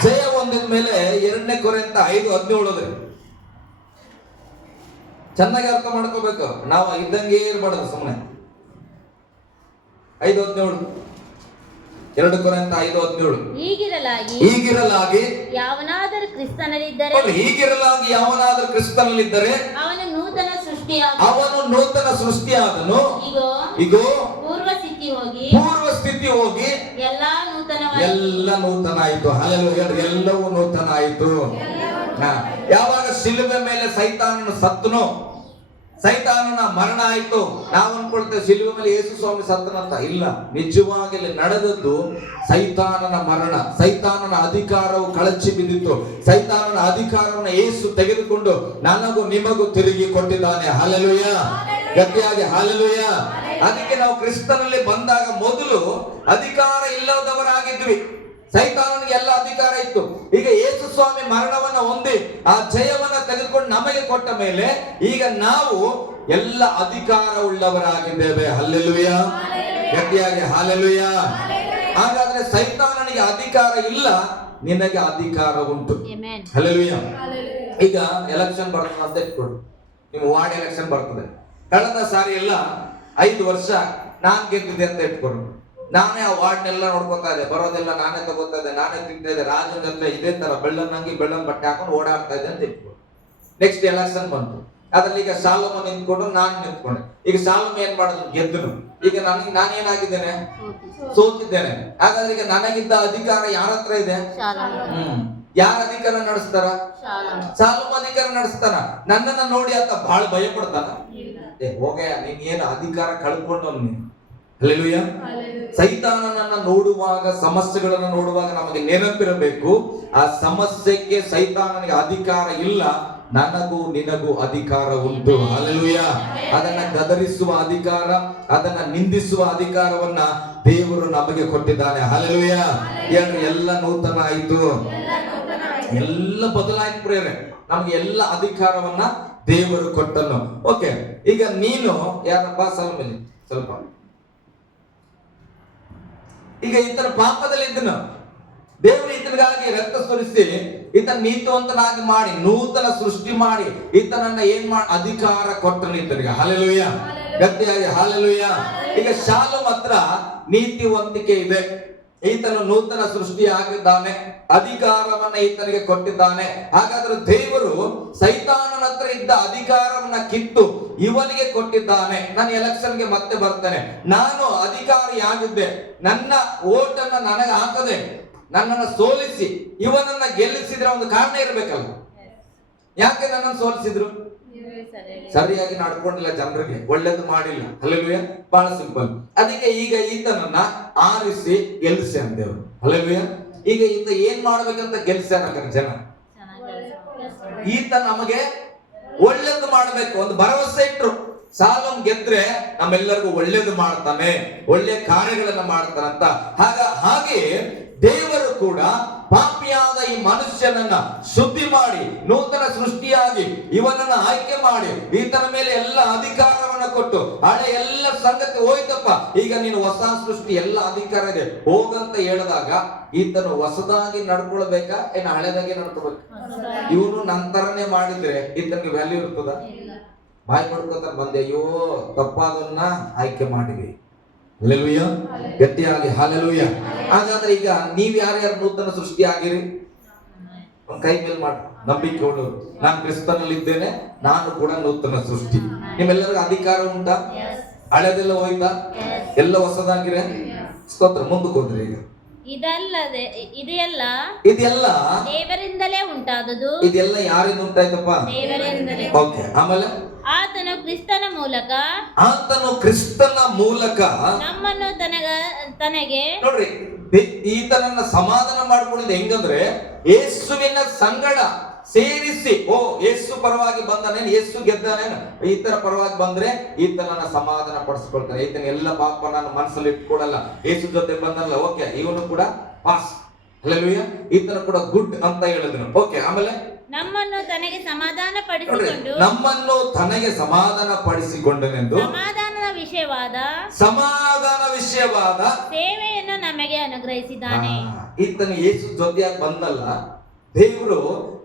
ಜಯ ಹೊಂದಿದ ಮೇಲೆ 2 ಕೊರಿಂಥ 5:17 ಚೆನ್ನಾಗಿ ಅರ್ಥ ಮಾಡ್ಕೋಬೇಕು. ನಾವು ಇದ್ದಂಗೆ ಇರ್ಬಾರ್ದು ಸುಮ್ಮನೆ. 5:17 2 ಕೊರಿಂಥ 5:17 ಹೀಗಿರಲಾಗಿ ಯಾವನಾದರೂ ಕ್ರಿಸ್ತನಲ್ಲಿದ್ದರೆ ಅವನು ನೂತನ ಸೃಷ್ಟಿಯಾದನು. ಇಗೋ ಪೂರ್ವ ಸ್ಥಿತಿ ಹೋಗಿ ಎಲ್ಲ ನೂತನ ಆಯಿತು. ಹಲ್ಲೆಲೂಯಾ. ಎಲ್ಲವೂ ನೂತನ ಆಯಿತು. ಯಾವಾಗ ಶಿಲುಬೆ ಮೇಲೆ ಸೈತಾನನ ಸತ್ತನು, ಸೈತಾನನ ಮರಣ ಆಯ್ತು. ನಾವು ಅನ್ಕೊಳ್ತೇವೆ ಶಿಲುಬೆ ಮೇಲೆ ಯೇಸು ಸ್ವಾಮಿ ಸತ್ತನಂತ. ಇಲ್ಲ, ನಿಜವಾಗಿ ನಡೆದದ್ದು ಸೈತಾನನ ಮರಣ. ಸೈತಾನನ ಅಧಿಕಾರವು ಕಳಚಿ ಬಿದ್ದಿತ್ತು. ಸೈತಾನನ ಅಧಿಕಾರವನ್ನು ಯೇಸು ತೆಗೆದುಕೊಂಡು ನನಗೂ ನಿಮಗೂ ತಿರುಗಿ ಕೊಟ್ಟಿದ್ದಾನೆ. ಹಲ್ಲೆಲೂಯಾ. ಗಟ್ಟಿಯಾಗಿ ಹಲ್ಲೆಲೂಯಾ. ಅದಕ್ಕೆ ನಾವು ಕ್ರಿಸ್ತನಲ್ಲಿ ಬಂದಾಗ ಮೊದಲು ಅಧಿಕಾರ ಇಲ್ಲದವರಾಗಿದ್ವಿ. ಸೈತಾನನಿಗೆ ಎಲ್ಲ ಅಧಿಕಾರ ಇತ್ತು. ಈಗ ಯೇಸು ಸ್ವಾಮಿ ಮರಣವನ್ನ ಹೊಂದಿ ಆ ಜಯವನ್ನ ತೆಗೆದುಕೊಂಡು ನಮಗೆ ಕೊಟ್ಟ ಮೇಲೆ ಈಗ ನಾವು ಎಲ್ಲ ಅಧಿಕಾರ ಉಳ್ಳವರಾಗಿದ್ದೇವೆ. ಹಲ್ಲೆಲೂಯಾ. ಗಟ್ಟಿಯಾಗಿ ಹಲ್ಲೆಲೂಯಾ. ಹಾಗಾದ್ರೆ ಸೈತಾನನಿಗೆ ಅಧಿಕಾರ ಇಲ್ಲ, ನಿನಗೆ ಅಧಿಕಾರ ಉಂಟು. ಹಲ್ಲೆಲೂಯಾ. ಈಗ ಎಲೆಕ್ಷನ್ ಬರ್ತದೆ ಅಂತ ಇಟ್ಕೊಳ್ಳಿ, ನಿಮ್ಮ ವಾರ್ಡ್ ಎಲೆಕ್ಷನ್ ಬರ್ತದೆ. ಕಳೆದ ಸಾರಿ ಎಲ್ಲ 5 ವರ್ಷ ನಾನ್ ಗೆದ್ದಿದೆ ಅಂತ ಇಟ್ಕೊಂಡು ನಾನೇ ಆ ವಾರ್ಡ್ನೆಲ್ಲ ನೋಡ್ಕೊತಾ ಇದ್ದೆ, ಬರೋದೆಲ್ಲ ನಾನೇ ತಗೋತಾ ಇದ್ದೆ, ನಾನೇ ತಿಂತಾ ಇದ್ದೆ. ರಾಜನ ಜೊತೆ ಇದೇ ತರ ಬೆಳ್ಳನ್ನಂಗಿ ಬೆಳ್ಳನ್ ಬಟ್ಟೆ ಹಾಕೊಂಡು ಓಡಾಡ್ತಾ ಇದ್ದೆ ಅಂತ ಇಟ್ಕೊಂಡು ನೆಕ್ಸ್ಟ್ ಎಲೆಕ್ಷನ್ ಬಂತು. ಅದ್ರಲ್ಲಿ ಈಗ ಸಾಲಮ ನಿಂತ್ಕೊಂಡು ನಾನು ನಿಂತ್ಕೊಂಡೆ. ಈಗ ಸಾಲಮ ಏನ್ ಮಾಡಿದ್ರು? ಗೆದ್ದನು. ಈಗ ನಾನೇನಾಗಿದ್ದೇನೆ? ಸೋತಿದ್ದೇನೆ. ಹಾಗಾದ್ರೆ ಈಗ ನನಗಿದ್ದ ಅಧಿಕಾರ ಯಾರ ಹತ್ರ ಇದೆ? ಯಾರ ಅಧಿಕಾರ ನಡೆಸ್ತಾರ? ಸಾಲಮ ಅಧಿಕಾರ ನಡೆಸ್ತಾನ. ನನ್ನನ್ನ ನೋಡಿ ಆತ ಬಹಳ ಭಯ ಪಡ್ತಾನ. ಹೋಗ ನೀನ್ ಏನು ಅಧಿಕಾರ ಕಳ್ಕೊಂಡವ್ ನೀನು. ಹಲ್ಲೆಲೂಯಾ. ಸೈತಾನನನ್ನ ನೋಡುವಾಗ, ಸಮಸ್ಯೆಗಳನ್ನ ನೋಡುವಾಗ ನಮಗೆ ನೆನಪಿರಬೇಕು, ಆ ಸಮಸ್ಯೆಗೆ ಸೈತಾನನಿಗೆ ಅಧಿಕಾರ ಇಲ್ಲ, ನನಗೂ ನಿನಗೂ ಅಧಿಕಾರ ಉಂಟು. ಹಲ್ಲೆಲೂಯಾ. ಅದನ್ನ ಗದರಿಸುವ ಅಧಿಕಾರ, ಅದನ್ನ ನಿಂದಿಸುವ ಅಧಿಕಾರವನ್ನ ದೇವರು ನಮಗೆ ಕೊಟ್ಟಿದ್ದಾನೆ. ಹಲ್ಲೆಲೂಯಾ. ಎಲ್ಲ ನೂತನ ಆಯಿತು, ಎಲ್ಲ ಬದಲಾಯಿತು ಪ್ರೇರೆ. ನಮ್ಗೆ ಎಲ್ಲ ಅಧಿಕಾರವನ್ನ ದೇವರು ಕೊಟ್ಟನು. ಓಕೆ, ಈಗ ನೀನು ಯಾರಪ್ಪ ಸಲ್ಮೇಲಿ ಸ್ವಲ್ಪ, ಈಗ ಈತನ ಪಾಪದಲ್ಲಿ ಇದ್ದನು, ದೇವರು ಈತನಿಗಾಗಿ ರಕ್ತ ಸುರಿಸಿ ಈತನ ನೀತಿವಂತನಾಗಿ ಮಾಡಿ ನೂತನ ಸೃಷ್ಟಿ ಮಾಡಿ ಈತನನ್ನ ಏನ್ ಮಾಡಿ ಅಧಿಕಾರ ಕೊಟ್ಟನು ಈತನಿಗೆ. ಹಲ್ಲೆಲೂಯಾ. ಗಟ್ಟಿಯಾಗಿ ಹಲ್ಲೆಲೂಯಾ. ಈಗ ಶಾಲೋಮ್ ಹತ್ರ ನೀತಿವಂತಿಕೆ ಇದೆ, ಈತನು ನೂತನ ಸೃಷ್ಟಿಯಾಗಿದ್ದಾನೆ, ಅಧಿಕಾರವನ್ನ ಈತನಿಗೆ ಕೊಟ್ಟಿದ್ದಾನೆ. ಹಾಗಾದ್ರೆ ದೇವರು ಸೈತಾನನ ಹತ್ರ ಇದ್ದ ಅಧಿಕಾರವನ್ನ ಕಿತ್ತು ಇವನಿಗೆ ಕೊಟ್ಟಿದ್ದಾನೆ. ನಾನು ಎಲೆಕ್ಷನ್ಗೆ ಮತ್ತೆ ಬರ್ತೇನೆ, ನಾನು ಅಧಿಕಾರಿಯಾಗಿದ್ದೆ, ನನ್ನ ಓಟನ್ನ ನನಗೆ ಹಾಕದೆ ನನ್ನನ್ನು ಸೋಲಿಸಿ ಇವನನ್ನ ಗೆಲ್ಲಿಸಿದ್ರೆ ಒಂದು ಕಾರಣ ಇರ್ಬೇಕಲ್ಲ. ಯಾಕೆ ನನ್ನನ್ನು ಸೋಲಿಸಿದ್ರು? ಸರಿಯಾಗಿ ನಡ್ಕೊಂಡಿಲ್ಲ, ಜನರಿಗೆ ಒಳ್ಳೇದು ಮಾಡಿಲ್ಲ. ಹಲ್ಲೆಲೂಯಾ. ಬಹಳ ಸಿಂಪಲ್. ಅದಕ್ಕೆ ಈಗ ಈತನನ್ನ ಆರಿಸಿ ಗೆಲ್ಲಿಸಿ ಅಂತೇವ್ರು. ಹಲ್ಲೆಲೂಯಾ. ಈಗ ಈತ ಏನ್ ಮಾಡ್ಬೇಕಂತ ಗೆಲ್ಸ್ಯಾರ ಜನ, ಈತ ನಮಗೆ ಒಳ್ಳೇದು ಮಾಡ್ಬೇಕು ಒಂದು ಭರವಸೆ ಇಟ್ರು. ಶಾಲೋಮ್ ಗೆದ್ರೆ ನಮ್ಮೆಲ್ಲರಿಗೂ ಒಳ್ಳೇದು ಮಾಡ್ತಾನೆ, ಒಳ್ಳೆ ಕಾರ್ಯಗಳನ್ನ ಮಾಡ್ತಾನಂತ. ಹಾಗೆ ದೇವರು ಕೂಡ ಪಾಪಿಯಾದ ಈ ಮನುಷ್ಯನನ್ನ ಶುದ್ಧಿ ಮಾಡಿ ನೂತನ ಸೃಷ್ಟಿಯಾಗಿ ಇವನನ್ನ ಆಯ್ಕೆ ಮಾಡಿ ಈತನ ಮೇಲೆ ಎಲ್ಲ ಅಧಿಕಾರವನ್ನ ಕೊಟ್ಟು, ಹಳೆ ಎಲ್ಲ ಸಂಗತಿ ಹೋಯ್ತಪ್ಪ, ಈಗ ನೀನು ಹೊಸ ಸೃಷ್ಟಿ, ಎಲ್ಲ ಅಧಿಕಾರ ಇದೆ ಹೋಗಂತ ಹೇಳಿದಾಗ ಈತನು ಹೊಸದಾಗಿ ನಡ್ಕೊಳ್ಬೇಕಾ ಏನ ಹಳೆದಾಗಿ ನಡ್ಕೊಳ್ಬೇಕು? ಇವನು ನಂತರನೇ ಮಾಡಿದ್ರೆ ಈತನಿಗೆ ವ್ಯಾಲ್ಯೂ ಇರ್ತದ? ಬಾಯಿ ಮಾಡ್ಕೊತಾನೆ ಬಂದೆ, ಅಯ್ಯೋ ತಪ್ಪಾದನ್ನ ಆಯ್ಕೆ ಮಾಡಿವಿ. ಹಲ್ಲೆಲೂಯಾ. ಗಟ್ಟಿಯಾಗಿ ಹಲ್ಲೆಲೂಯಾ. ಹಾಗಾದ್ರೆ ಈಗ ನೀವ್ ಯಾರ್ಯಾರು ನೂತನ ಸೃಷ್ಟಿ ಆಗಿರಿ? ಒಂದ್ ಕೈ ಮೇಲೆ ಮಾಡಿ ನಂಬಿಕೆ ಉಳ್ಳವರು, ನಾನು ಕ್ರಿಸ್ತನಲ್ಲಿ ಇದ್ದೇನೆ, ನಾನು ಕೂಡ ನೂತನ ಸೃಷ್ಟಿ. ನಿಮ್ಮೆಲ್ಲರಿಗೂ ಅಧಿಕಾರ ಉಂಟಾ? ಹಳೆದೆಲ್ಲ ಹೋಯ್ತಾ? ಎಲ್ಲ ಹೊಸದಾಗಿರೆ? ಸ್ತೋತ್ರ. ಮುಂದಕ್ಕೆ ಹೋದ್ರಿ. ಈಗ ಇದೆಲ್ಲ ದೇವರಿಂದಲೇ ಉಂಟಾದುದು. ಇದೆಲ್ಲ ಯಾರಿಂದ ಉಂಟಾಯ್ತಪ್ಪ? ದೇವರಿಂದಲೇ. ಓಕೆ, ಆಮೇಲೆ ಆತನು ಕ್ರಿಸ್ತನ ಮೂಲಕ ನಮ್ಮನ್ನು ತನಗೆ ನೋಡ್ರಿ, ಈತನನ್ನ ಸಮಾಧಾನ ಮಾಡ್ಕೊಂಡಿದ್ದು ಹೆಂಗಂದ್ರೆ ಯೇಸುವಿನ ಸಂಗಡ ಸೇರಿಸಿ, ಓ ಯೇಸು ಪರವಾಗಿ ಬಂದಾನೇನು, ಯೇಸು ಗೆದ್ದಾನೇನು, ಈತನ ಪರವಾಗಿ ಬಂದ್ರೆ ಈತನನ್ನ ಸಮಾಧಾನ ಪಡಿಸ್ಕೊಳ್ತಾನೆ. ಈತನ ಎಲ್ಲ ಪಾಪ ನಾನು ಮನಸ್ಸಲ್ಲಿ ಇಟ್ಕೊಡಲ್ಲ, ಯೇಸು ಜೊತೆ ಬಂದಲ್ಲ, ಓಕೆ ಇವನು ಕೂಡ ಪಾಸ್. ಹಲ್ಲೆಲೂಯಾ. ಈತನ ಕೂಡ ಗುಡ್ ಅಂತ ಹೇಳಿದ್ರು. ಓಕೆ, ಆಮೇಲೆ ನಮ್ಮನ್ನು ತನಗೆ ಸಮಾಧಾನ ಪಡಿಸಿಕೊಂಡನೆಂದು ಸಮಾಧಾನ ವಿಷಯವಾದ ಸೇವೆಯನ್ನು ನಮಗೆ ಅನುಗ್ರಹಿಸಿದ್ದಾನೆ. ಈತನ ಯೇಸು ಜೊತೆಯಾಗಿ ಬಂದಲ್ಲ, ದೇವರು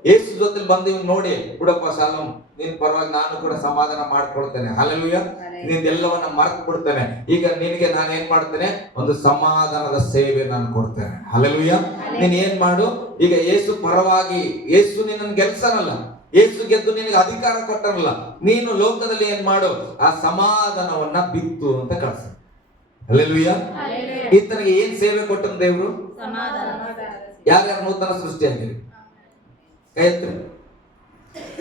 ಯೇಸು ಜೊತೆ ಬಂದು ಇವ್ನು ನೋಡಿ, ಬಿಡಪ್ಪ ಶಾಲೋಮ್, ನಿನ್ ಪರವಾಗಿ ನಾನು ಕೂಡ ಸಮಾಧಾನ ಮಾಡ್ಕೊಳ್ತೇನೆ. ಹಲ್ಲೆಲೂಯಾ. ನಿಂದೆಲ್ಲವನ್ನ ಮರ್ತು ಬಿಡ್ತೇನೆ. ಈಗ ನಿನಗೆ ನಾನು ಏನ್ ಮಾಡ್ತೇನೆ, ಒಂದು ಸಮಾಧಾನದ ಸೇವೆ ನಾನು ಕೊಡ್ತೇನೆ. ಹಲ್ಲೆಲೂಯಾ. ನೀನ್ ಏನ್ ಮಾಡು, ಈಗ ಯೇಸು ಪರವಾಗಿ, ಯೇಸು ನಿನ್ನನ್ನು ಗೆಲ್ಸನಲ್ಲ, ಯೇಸು ಗೆದ್ದು ನಿನಗೆ ಅಧಿಕಾರ ಕೊಟ್ಟನಲ್ಲ, ನೀನು ಲೋಕದಲ್ಲಿ ಏನ್ ಮಾಡು, ಆ ಸಮಾಧಾನವನ್ನ ಬಿತ್ತು ಅಂತ ಕಳ್ಸ. ಹಲ್ಲೆಲೂಯಾ. ಈತನಿಗೆ ಏನ್ ಸೇವೆ ಕೊಟ್ಟನು ದೇವರು? ಯಾರ್ಯಾರು ನೂತನ ಸೃಷ್ಟಿ ಆಗಿರಿ? ಕೈ ಎತ್ತಿ.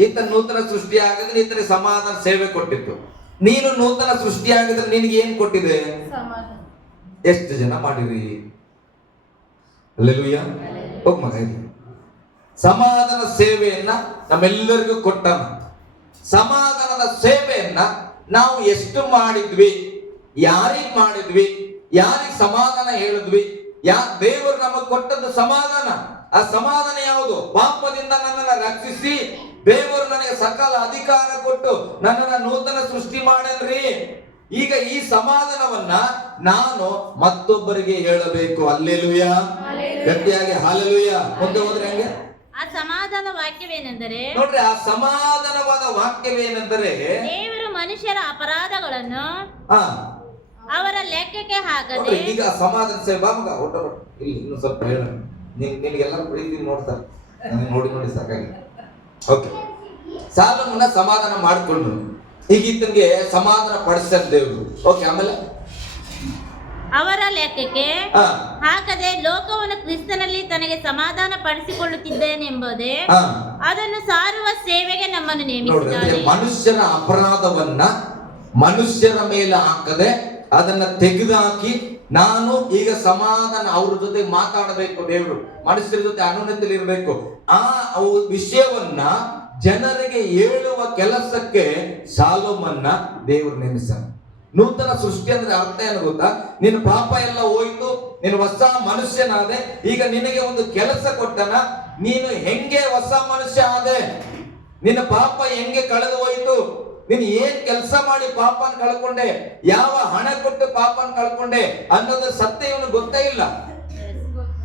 ಈತ ನೂತನ ಸೃಷ್ಟಿ ಆಗಿದ್ರೆ ಈತನ ಸಮಾಧಾನ ಸೇವೆ ಕೊಟ್ಟಿತ್ತು. ನೀನು ನೂತನ ಸೃಷ್ಟಿ ಆಗಿದ್ರೆ ನಿನಗೆ ಏನ್ ಕೊಟ್ಟಿದೆ? ಎಷ್ಟು ಜನ ಮಾಡಿರಿ? ಹಲ್ಲೆಲೂಯಾ. ಹೋಗ್ ಮಗ, ಸಮಾಧಾನ ಸೇವೆಯನ್ನ ನಮ್ಮೆಲ್ಲರಿಗೂ ಕೊಟ್ಟನು. ಸಮಾಧಾನದ ಸೇವೆಯನ್ನ ನಾವು ಎಷ್ಟು ಮಾಡಿದ್ವಿ, ಯಾರಿಗ್ ಮಾಡಿದ್ವಿ, ಯಾರಿಗ್ ಸಮಾಧಾನ ಹೇಳಿದ್ವಿ? ದೇವರು ನಮಗೆ ಕೊಟ್ಟದ್ದು ಸಮಾಧಾನ. ಆ ಸಮಾಧಾನ ಯಾವುದು? ಪಾಪದಿಂದ ನನ್ನನ್ನು ರಕ್ಷಿಸಿ ದೇವರು ನನಗೆ ಸಕಲ ಅಧಿಕಾರ ಕೊಟ್ಟು ನನ್ನನ್ನು ನೂತನ ಸೃಷ್ಟಿ ಮಾಡಲ್ರಿ. ಈಗ ಈ ಸಮಾಧಾನವನ್ನ ನಾನು ಮತ್ತೊಬ್ಬರಿಗೆ ಹೇಳಬೇಕು. ಹಲ್ಲೆಲೂಯಾ. ಗಟ್ಟಿಯಾಗಿ ಹಲ್ಲೆಲೂಯಾ. ಮುಂದೆ ಹೋದ್ರೆ ಹಂಗೆ ಆ ಸಮಾಧಾನ ವಾಕ್ಯವೇನೆಂದರೆ, ನೋಡ್ರಿ, ಆ ಸಮಾಧಾನವಾದ ವಾಕ್ಯವೇನೆಂದರೆ, ದೇವರು ಮನುಷ್ಯರ ಅಪರಾಧಗಳನ್ನು ಅವರ ಲೆಕ್ಕಕ್ಕೆ ಹಾಕದೆ. ಈಗ ಸಮಾಧಾನ ಸೇವೆ ಬಾ ಮಗ, ಊಟ ಇಲ್ಲಿ ಇನ್ನು ಸ್ವಲ್ಪ ಹೇಳ, ನಿನಗೆಲ್ಲರೂ ಪ್ರೀತಿ ನೋಡ್ತಾರೆ, ನೋಡಿ ಸಾಕಾಗಿ. ಓಕೆ, ಸಾಲಮನ್ನ ಸಮಾಧಾನ ಮಾಡಿಕೊಂಡು ಈಗ ಈತನಿಗೆ ಸಮಾಧಾನ ಪಡಿಸ್ತಾರೆ ದೇವರು. ಓಕೆ, ಆಮೇಲೆ ಅವರ ಲೆಕ್ಕಕ್ಕೆ ಹಾಕದೆ ಲೋಕವನ್ನು ಕ್ರಿಸ್ತನಲ್ಲಿ ತನಗೆ ಸಮಾಧಾನ ಪಡಿಸಿಕೊಳ್ಳುತ್ತಿದ್ದೇನೆಂಬುದೇ ಅದನ್ನು ಸಾರುವ ಸೇವೆಗೆ ನಮ್ಮನ್ನು ನೇಮಿಸಿದ್ದಾನೆ. ಮನುಷ್ಯರ ಅಪರಾಧವನ್ನ ಮನುಷ್ಯರ ಮೇಲೆ ಹಾಕದೆ ಅದನ್ನ ತೆಗೆದುಹಾಕಿ ನಾನು ಈಗ ಸಮಾಧಾನ ಅವ್ರ ಜೊತೆ ಮಾತಾಡಬೇಕು. ದೇವರು ಮನುಷ್ಯರ ಜೊತೆ ಅನುನ್ನತಿಯಲ್ಲಿ ಇರಬೇಕು. ಆ ವಿಷಯವನ್ನ ಜನರಿಗೆ ಹೇಳುವ ಕೆಲಸಕ್ಕೆ ಶಾಲೋಮನ್ನ ದೇವರು ನೇಮಿಸ್ತಾನೆ. ನೂತನ ಸೃಷ್ಟಿ ಅಂದ್ರೆ ಅರ್ಥ ಏನು ಗೊತ್ತಾ? ನಿನ್ನ ಪಾಪ ಎಲ್ಲ ಹೋಯ್ತು, ನೀನು ಹೊಸ ಮನುಷ್ಯನಾದೆ. ಈಗ ನಿನಗೆ ಒಂದು ಕೆಲಸ ಕೊಟ್ಟನ, ನೀನು ಹೆಂಗೆ ಹೊಸ ಮನುಷ್ಯ ಆದೆ, ನಿನ್ನ ಪಾಪ ಹೆಂಗೆ ಕಳೆದು ಹೋಯ್ತು, ನೀನು ಏನ್ ಕೆಲಸ ಮಾಡಿ ಪಾಪನ ಕಳ್ಕೊಂಡೆ, ಯಾವ ಹಣ ಕೊಟ್ಟು ಪಾಪನ ಕಳ್ಕೊಂಡೆ ಅನ್ನೋದು ಸತ್ಯ ಇವನು ಗೊತ್ತೇ ಇಲ್ಲ.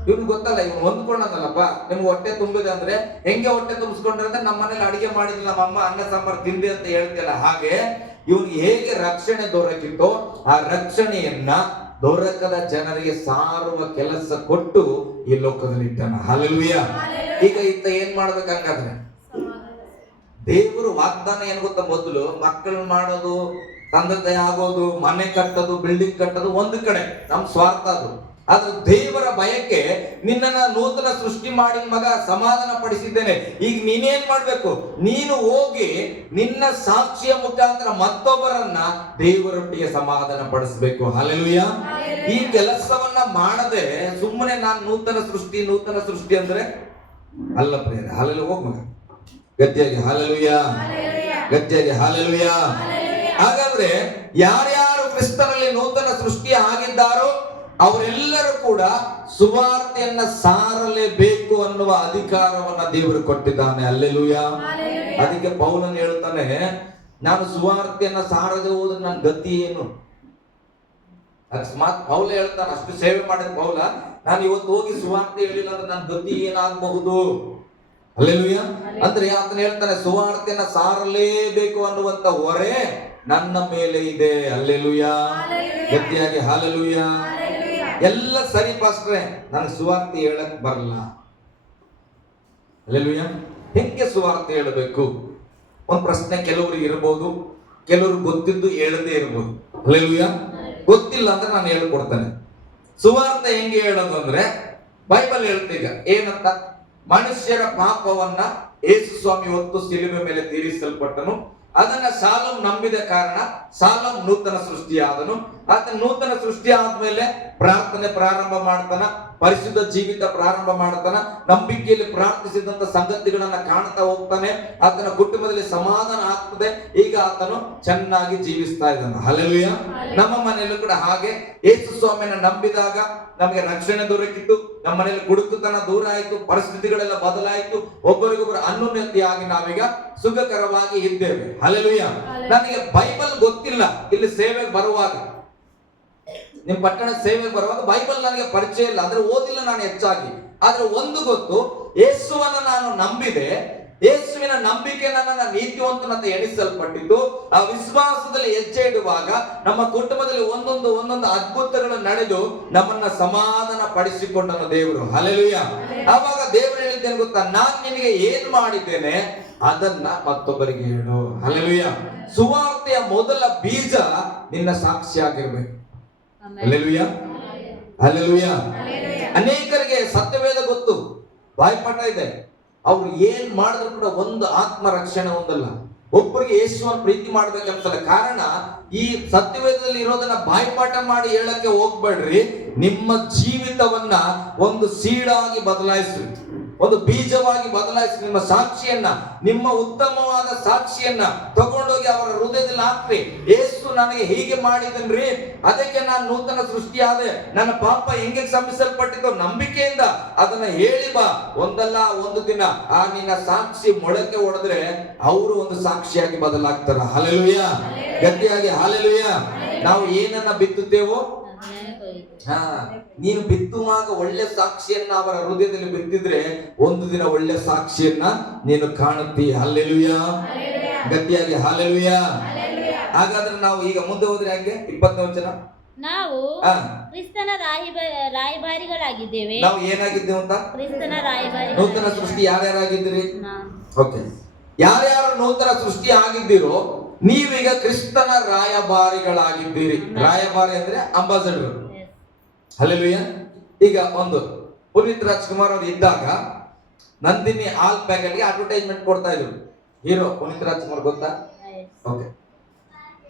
ಇವನು ಗೊತ್ತಲ್ಲ, ಇವನು ಹೊಂದ್ಕೊಂಡಲ್ಲಪ್ಪ. ನಿಮ್ಗೆ ಹೊಟ್ಟೆ ತುಂಬಿದೆ ಅಂದ್ರೆ ಹೆಂಗೆ ಹೊಟ್ಟೆ ತುಂಬಿಸ್ಕೊಂಡ್ರೆ ಅಂದ್ರೆ ನಮ್ಮ ಮನೇಲಿ ಅಡಿಗೆ ಮಾಡಿದ್ರೆ ನಮ್ಮ ಅಮ್ಮ ಅನ್ನ ಸಾಂಬಾರು ತಿಂದೆ ಅಂತ ಹೇಳ್ತಿಲ್ಲ. ಹಾಗೆ ಇವನಿಗೆ ಹೇಗೆ ರಕ್ಷಣೆ ದೊರಕಿತ್ತೋ ಆ ರಕ್ಷಣೆಯನ್ನ ದೊರಕದ ಜನರಿಗೆ ಸಾರುವ ಕೆಲಸ ಕೊಟ್ಟು ಈ ಲೋಕದಲ್ಲಿ ಇಟ್ಟಾನ. ಹಲ್ಲೆಲೂಯಾ. ಈಗ ಇತ್ತ ಏನ್ ಮಾಡ್ಬೇಕಂಗಾದ್ರೆ, ದೇವರು ವಾಗ್ದಾನ ಏನ್ ಗೊತ್ತಾ? ಮೊದಲು ಮಕ್ಕಳನ್ನ ಮಾಡೋದು, ತಂದೆ ತಾಯಿ ಆಗೋದು, ಮನೆ ಕಟ್ಟೋದು, ಬಿಲ್ಡಿಂಗ್ ಕಟ್ಟೋದು ಒಂದು ಕಡೆ ನಮ್ ಸ್ವಾರ್ಥ ಅದು. ಆದ್ರೆ ದೇವರ ಭಯಕ್ಕೆ ನಿನ್ನನ್ನ ನೂತನ ಸೃಷ್ಟಿ ಮಾಡಿ ಮಗ ಸಮಾಧಾನ ಪಡಿಸಿದ್ದೇನೆ. ಈಗ ನೀನೇನ್ ಮಾಡ್ಬೇಕು? ನೀನು ಹೋಗಿ ನಿನ್ನ ಸಾಕ್ಷಿಯ ಮುಖಾಂತರ ಮತ್ತೊಬ್ಬರನ್ನ ದೇವರೊಟ್ಟಿಗೆ ಸಮಾಧಾನ ಪಡಿಸಬೇಕು. ಹಲ್ಲೆಲೂಯಾ. ಈ ಕೆಲಸವನ್ನ ಮಾಡದೆ ಸುಮ್ಮನೆ ನಾನು ನೂತನ ಸೃಷ್ಟಿ ಅಂದ್ರೆ ಅಲ್ಲ ಪ್ರಿಯರೇ. ಹಲ್ಲೆಲೂಯಾ. ಹೋಗ್ ಮಗ ಗಟ್ಟಿಯಾಗಿ ಹಲ್ಲೆಲೂಯಾ, ಗಟ್ಟಿಯಾಗಿ ಹಲ್ಲೆಲೂಯಾ. ಹಾಗಾದ್ರೆ ಯಾರ್ಯಾರು ಕ್ರಿಸ್ತನಲ್ಲಿ ನೂತನ ಸೃಷ್ಟಿ ಆಗಿದ್ದಾರೋ ಅವರೆಲ್ಲರೂ ಕೂಡ ಸುವಾರ್ತೆಯನ್ನ ಸಾರಲೇಬೇಕು ಅನ್ನುವ ಅಧಿಕಾರವನ್ನ ದೇವರು ಕೊಟ್ಟಿದ್ದಾನೆ. ಹಲ್ಲೆಲೂಯಾ. ಅದಕ್ಕೆ ಪೌಲನು ಹೇಳ್ತಾನೆ, ನಾನು ಸುವಾರ್ತೆಯನ್ನ ಸಾರದೆ ಹೋದ್ರೆ ನನ್ನ ಗತಿ ಏನು? ಅಕಸ್ಮಾತ್ ಪೌಲ ಹೇಳ್ತಾನೆ, ಅಷ್ಟು ಸೇವೆ ಮಾಡಿದ ಪೌಲ, ನಾನು ಇವತ್ತು ಹೋಗಿ ಸುವಾರ್ತೆ ಹೇಳಿಲ್ಲ ಅಂದ್ರೆ ನನ್ನ ಗತಿ ಏನಾಗಬಹುದು? ಹಲ್ಲೆಲೂಯಾ. ಅಂದ್ರೆ ಆತನ ಹೇಳ್ತಾನೆ, ಸುವಾರ್ತೆಯನ್ನ ಸಾರಲೇಬೇಕು ಅನ್ನುವಂತ ಹೊರೆ ನನ್ನ ಮೇಲೆ ಇದೆ. ಹಲ್ಲೆಲೂಯಾ. ಗಟ್ಟಿಯಾಗಿ ಹಲ್ಲೆಲೂಯಾ. ಎಲ್ಲ ಸರಿ ಪಾಸ್ಟ್ರೆ, ನನಗೆ ಸುವಾರ್ತೆ ಹೇಳಕ್ ಬರಲ್ಲ. ಹಲ್ಲೆಲೂಯಾ. ಹೆಂಗೆ ಸುವಾರ್ತೆ ಹೇಳಬೇಕು? ಒಂದ್ ಪ್ರಶ್ನೆ ಕೆಲವ್ರಿಗೆ ಇರಬಹುದು, ಕೆಲವ್ರು ಗೊತ್ತಿದ್ದು ಹೇಳದೇ ಇರಬಹುದು. ಹಲ್ಲೆಲೂಯಾ. ಗೊತ್ತಿಲ್ಲ ಅಂದ್ರೆ ನಾನು ಹೇಳ್ಕೊಡ್ತೇನೆ. ಸುವಾರ್ತೆ ಹೆಂಗೆ ಹೇಳೋದು ಅಂದ್ರೆ ಬೈಬಲ್ ಹೇಳ್ತೀಗ ಏನಂತ? ಮನುಷ್ಯರ ಪಾಪವನ್ನ ಯೇಸು ಸ್ವಾಮಿ ಹೊತ್ತು ಶಿಲುಬೆ ಮೇಲೆ ತೀರಿಸಲ್ಪಟ್ಟನು. ಅದನ್ನ ಶಾಲೋಮ್ ನಂಬಿದ ಕಾರಣ ಶಾಲೋಮ್ ನೂತನ ಸೃಷ್ಟಿ ಆದನು. ಆತ ನೂತನ ಸೃಷ್ಟಿ ಆದ್ಮೇಲೆ ಪ್ರಾರ್ಥನೆ ಪ್ರಾರಂಭ ಮಾಡ್ತಾನ, ಪರಿಶುದ್ಧ ಜೀವಿತ ಪ್ರಾರಂಭ ಮಾಡ್ತಾನ, ನಂಬಿಕೆಯಲ್ಲಿ ಪ್ರಾರ್ಥಿಸಿದಂತ ಸಂಗತಿಗಳನ್ನ ಕಾಣ್ತಾ ಹೋಗ್ತಾನೆ. ಆತನ ಕುಟುಂಬದಲ್ಲಿ ಸಮಾಧಾನ ಆಗ್ತದೆ. ಈಗ ಆತನು ಚೆನ್ನಾಗಿ ಜೀವಿಸ್ತಾ ಇದ್ದಾನೆ. ಹಲ್ಲೆಲೂಯಾ. ನಮ್ಮ ಮನೆಯಲ್ಲೂ ಕೂಡ ಹಾಗೆ ಯೇಸು ಸ್ವಾಮಿಯನ್ನ ನಂಬಿದಾಗ ನಮಗೆ ರಕ್ಷಣೆ ದೊರಕಿತ್ತು. ನಮ್ಮ ಮನೆಯಲ್ಲಿ ಗುಡುಕುತನ ದೂರ ಆಯ್ತು, ಪರಿಸ್ಥಿತಿಗಳೆಲ್ಲ ಬದಲಾಯಿತು, ಒಬ್ಬರಿಗೊಬ್ಬರು ಅನ್ಯೋನ್ಯತೆಯಾಗಿ ನಾವೀಗ ಸುಖಕರವಾಗಿ ಇದ್ದೇವೆ. ಹಲ್ಲೆಲೂಯಾ. ನನಗೆ ಬೈಬಲ್ ಗೊತ್ತಿಲ್ಲ. ಇಲ್ಲಿ ಸೇವೆಗೆ ಬರುವಾಗ, ನಿಮ್ ಪಟ್ಟಣ ಸೇವೆಗೆ ಬರುವಾಗ ಬೈಬಲ್ ನನಗೆ ಪರಿಚಯ ಇಲ್ಲ, ಅಂದ್ರೆ ಓದಿಲ್ಲ ನಾನು ಹೆಚ್ಚಾಗಿ. ಆದ್ರೆ ಒಂದು ಗೊತ್ತು, ಯೇಸುವನ್ನ ನಾನು ನಂಬಿದೆ. ಯೇಸುವಿನ ನಂಬಿಕೆ ನನ್ನನ್ನ ನೀತಿವಂತನಂತ ಎಣಿಸಲ್ಪಟ್ಟಿದ್ದು. ಆ ವಿಶ್ವಾಸದಲ್ಲಿ ಹೆಜ್ಜೆ ಇಡುವಾಗ ನಮ್ಮ ಕುಟುಂಬದಲ್ಲಿ ಒಂದೊಂದು ಅದ್ಭುತಗಳು ನಡೆದು ನಮ್ಮನ್ನ ಸಮಾಧಾನ ಪಡಿಸಿಕೊಂಡನು ದೇವರು. ಹಲ್ಲೆಲೂಯಾ. ಆವಾಗ ದೇವರು ಹೇಳಿದ್ದೇನೆ ಗೊತ್ತಾ? ನಾನ್ ನಿನಗೆ ಏನ್ ಮಾಡಿದ್ದೇನೆ ಅದನ್ನ ಮತ್ತೊಬ್ಬರಿಗೆ ಹೇಳು. ಹಲ್ಲೆಲೂಯಾ. ಸುವಾರ್ತೆಯ ಮೊದಲ ಬೀಜ ನಿನ್ನ ಸಾಕ್ಷಿಯಾಗಿರ್ಬೇಕು. ಹಲ್ಲೆಲೂಯಾ. ಹಲ್ಲೆಲೂಯಾ. ಅನೇಕರಿಗೆ ಸತ್ಯವೇದ ಗೊತ್ತು, ಬಾಯ್ಪಾಠ ಇದೆ, ಅವ್ರು ಏನ್ ಮಾಡಿದ್ರು ಕೂಡ ಒಂದು ಆತ್ಮ ರಕ್ಷಣೆ ಹೊಂದಲ್ಲ. ಒಬ್ಬರಿಗೆ ಯೇಸುವನ್ನು ಪ್ರೀತಿ ಮಾಡ್ಬೇಕನ್ಸಲ್ಲ. ಕಾರಣ ಈ ಸತ್ಯವೇದದಲ್ಲಿ ಇರೋದನ್ನ ಬಾಯ್ಪಾಠ ಮಾಡಿ ಹೇಳಕ್ಕೆ ಹೋಗ್ಬೇಡ್ರಿ. ನಿಮ್ಮ ಜೀವಿತವನ್ನ ಒಂದು ಸೀಡಾಗಿ ಬದಲಾಯಿಸ್ರಿ, ಒಂದು ಬೀಜವಾಗಿ ಬದಲಾಯಿಸಿ ನಿಮ್ಮ ಸಾಕ್ಷಿಯನ್ನ, ನಿಮ್ಮ ಉತ್ತಮವಾದ ಸಾಕ್ಷಿಯನ್ನ ತಗೊಂಡೋಗಿ ಅವರ ಹೃದಯದಲ್ಲಿ ಹಾಕ್ರಿ. ಯೇಸು ನನಗೆ ಹೀಗೆ ಮಾಡಿದನ್ರಿ, ಅದಕ್ಕೆ ನಾನು ನೂತನ ಸೃಷ್ಟಿಯಾದೆ, ನನ್ನ ಪಾಪ ಹೆಂಗೆ ಕ್ಷಮಿಸಲ್ಪಟ್ಟಿದ್ದು ನಂಬಿಕೆಯಿಂದ ಅದನ್ನ ಹೇಳಿ ಬಾ. ಒಂದಲ್ಲ ಒಂದು ದಿನ ಆ ನಿನ್ನ ಸಾಕ್ಷಿ ಮೊಳಕೆ ಹೊಡೆದ್ರೆ ಅವರು ಒಂದು ಸಾಕ್ಷಿಯಾಗಿ ಬದಲಾಗ್ತಾರ. ಹಲ್ಲೆಲೂಯಾ. ಗಟ್ಟಿಯಾಗಿ ಹಲ್ಲೆಲೂಯಾ. ನಾವು ಏನನ್ನ ಬಿತ್ತುತ್ತೇವೋ, ನೀನು ಬಿತ್ತುವಾಗ ಒಳ್ಳೆ ಸಾಕ್ಷಿಯನ್ನ ಅವರ ಹೃದಯದಲ್ಲಿ ಬಿತ್ತಿದ್ರೆ ಒಂದು ದಿನ ಒಳ್ಳೆ ಸಾಕ್ಷಿಯನ್ನ ನೀನು ಕಾಣುತ್ತೀ. ಹಲ್ಲೆಲೂಯಾ. ಗಟ್ಟಿಯಾಗಿ ಹಲ್ಲೆಲೂಯಾ. ಹಾಗಾದ್ರೆ ನಾವು ಈಗ ಮುಂದೆ ಹೋದ್ರೆ ಹಾಗೆ 20ನೇ ವಚನ, ನಾವು ಕ್ರಿಸ್ತನ ರಾಯಭಾರಿಗಳಾಗಿದ್ದೇವೆ. ನಾವು ಏನಾಗಿದ್ದೇವೆ ಅಂತ? ಕ್ರಿಸ್ತನ ರಾಯಭಾರಿ. ನೂತನ ಸೃಷ್ಟಿ ಯಾರ್ಯಾರಾಗಿದ್ದೀರಿ? ಓಕೆ. ಯಾರ್ಯಾರು ನೂತನ ಸೃಷ್ಟಿ ಆಗಿದ್ದೀರೋ ನೀವೀಗ ಕ್ರಿಸ್ತನ ರಾಯಭಾರಿಗಳಾಗಿದ್ದೀರಿ. ರಾಯಭಾರಿ ಅಂದ್ರೆ ಅಂಬಾಸಡರ್. ಹಲ್ಲೆಲೂಯಾ. ಈಗ ಒಂದು ಪುನೀತ್ ರಾಜ್ಕುಮಾರ್ ಅವರು ಇದ್ದಾಗ ನಂದಿನಿ ಹಾಲ್ ಪ್ಯಾಕೆಟ್ ಗೆ ಅಡ್ವರ್ಟೈಸ್ಮೆಂಟ್ ಕೊಡ್ತಾ ಇದ್ರು. ಹೀರೋ ಪುನೀತ್ ರಾಜ್ಕುಮಾರ್ ಗೊತ್ತಾ? ಓಕೆ.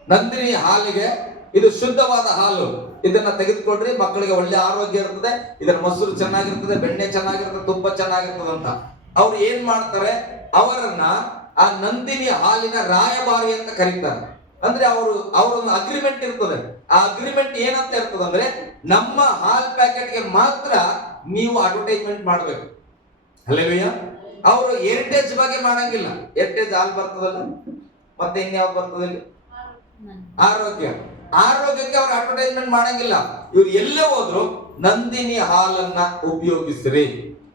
ನಂದಿನಿ ಹಾಲಿಗೆ ಇದು ಶುದ್ಧವಾದ ಹಾಲು, ಇದನ್ನ ತೆಗೆದುಕೊಂಡ್ರಿ ಮಕ್ಕಳಿಗೆ ಒಳ್ಳೆ ಆರೋಗ್ಯ ಇರ್ತದೆ, ಇದರ ಮೊಸರು ಚೆನ್ನಾಗಿರ್ತದೆ, ಬೆಣ್ಣೆ ಚೆನ್ನಾಗಿರ್ತದೆ, ತುಪ್ಪ ಚೆನ್ನಾಗಿರ್ತದೆ ಅಂತ ಅವ್ರು ಏನ್ ಮಾಡ್ತಾರೆ, ಅವರನ್ನ ಆ ನಂದಿನಿ ಹಾಲಿನ ರಾಯಭಾರಿ ಅಂತ ಕರೀತಾರೆ. ಅಂದ್ರೆ ಅವರೊಂದು ಅಗ್ರಿಮೆಂಟ್ ಇರ್ತದೆ. ಆ ಅಗ್ರಿಮೆಂಟ್ ಏನಂತ ಇರ್ತದೆ ಅಂದ್ರೆ, ನಮ್ಮ ಹಾಲ್ ಪ್ಯಾಕೆಟ್ಗೆ ಮಾತ್ರ ನೀವು ಅಡ್ವರ್ಟೈಸ್ಮೆಂಟ್ ಮಾಡ್ಬೇಕು. ಹಲ್ಲೆಲೂಯಾ. ಅವರು ಹೆರಿಟೇಜ್ ಬಗ್ಗೆ ಮಾಡಂಗಿಲ್ಲ. ಹೆರಿಟೇಜ್ ಹಾಲ್ ಬರ್ತದಲ್ಲ, ಮತ್ತೆ ಇನ್ಯಾವ್ದು ಬರ್ತದೆ, ಆರೋಗ್ಯಕ್ಕೆ ಅವ್ರು ಅಡ್ವರ್ಟೈಸ್ಮೆಂಟ್ ಮಾಡಂಗಿಲ್ಲ. ಇವ್ರು ಎಲ್ಲೇ ಹೋದ್ರು ನಂದಿನಿ ಹಾಲನ್ನ ಉಪಯೋಗಿಸ್ರಿ,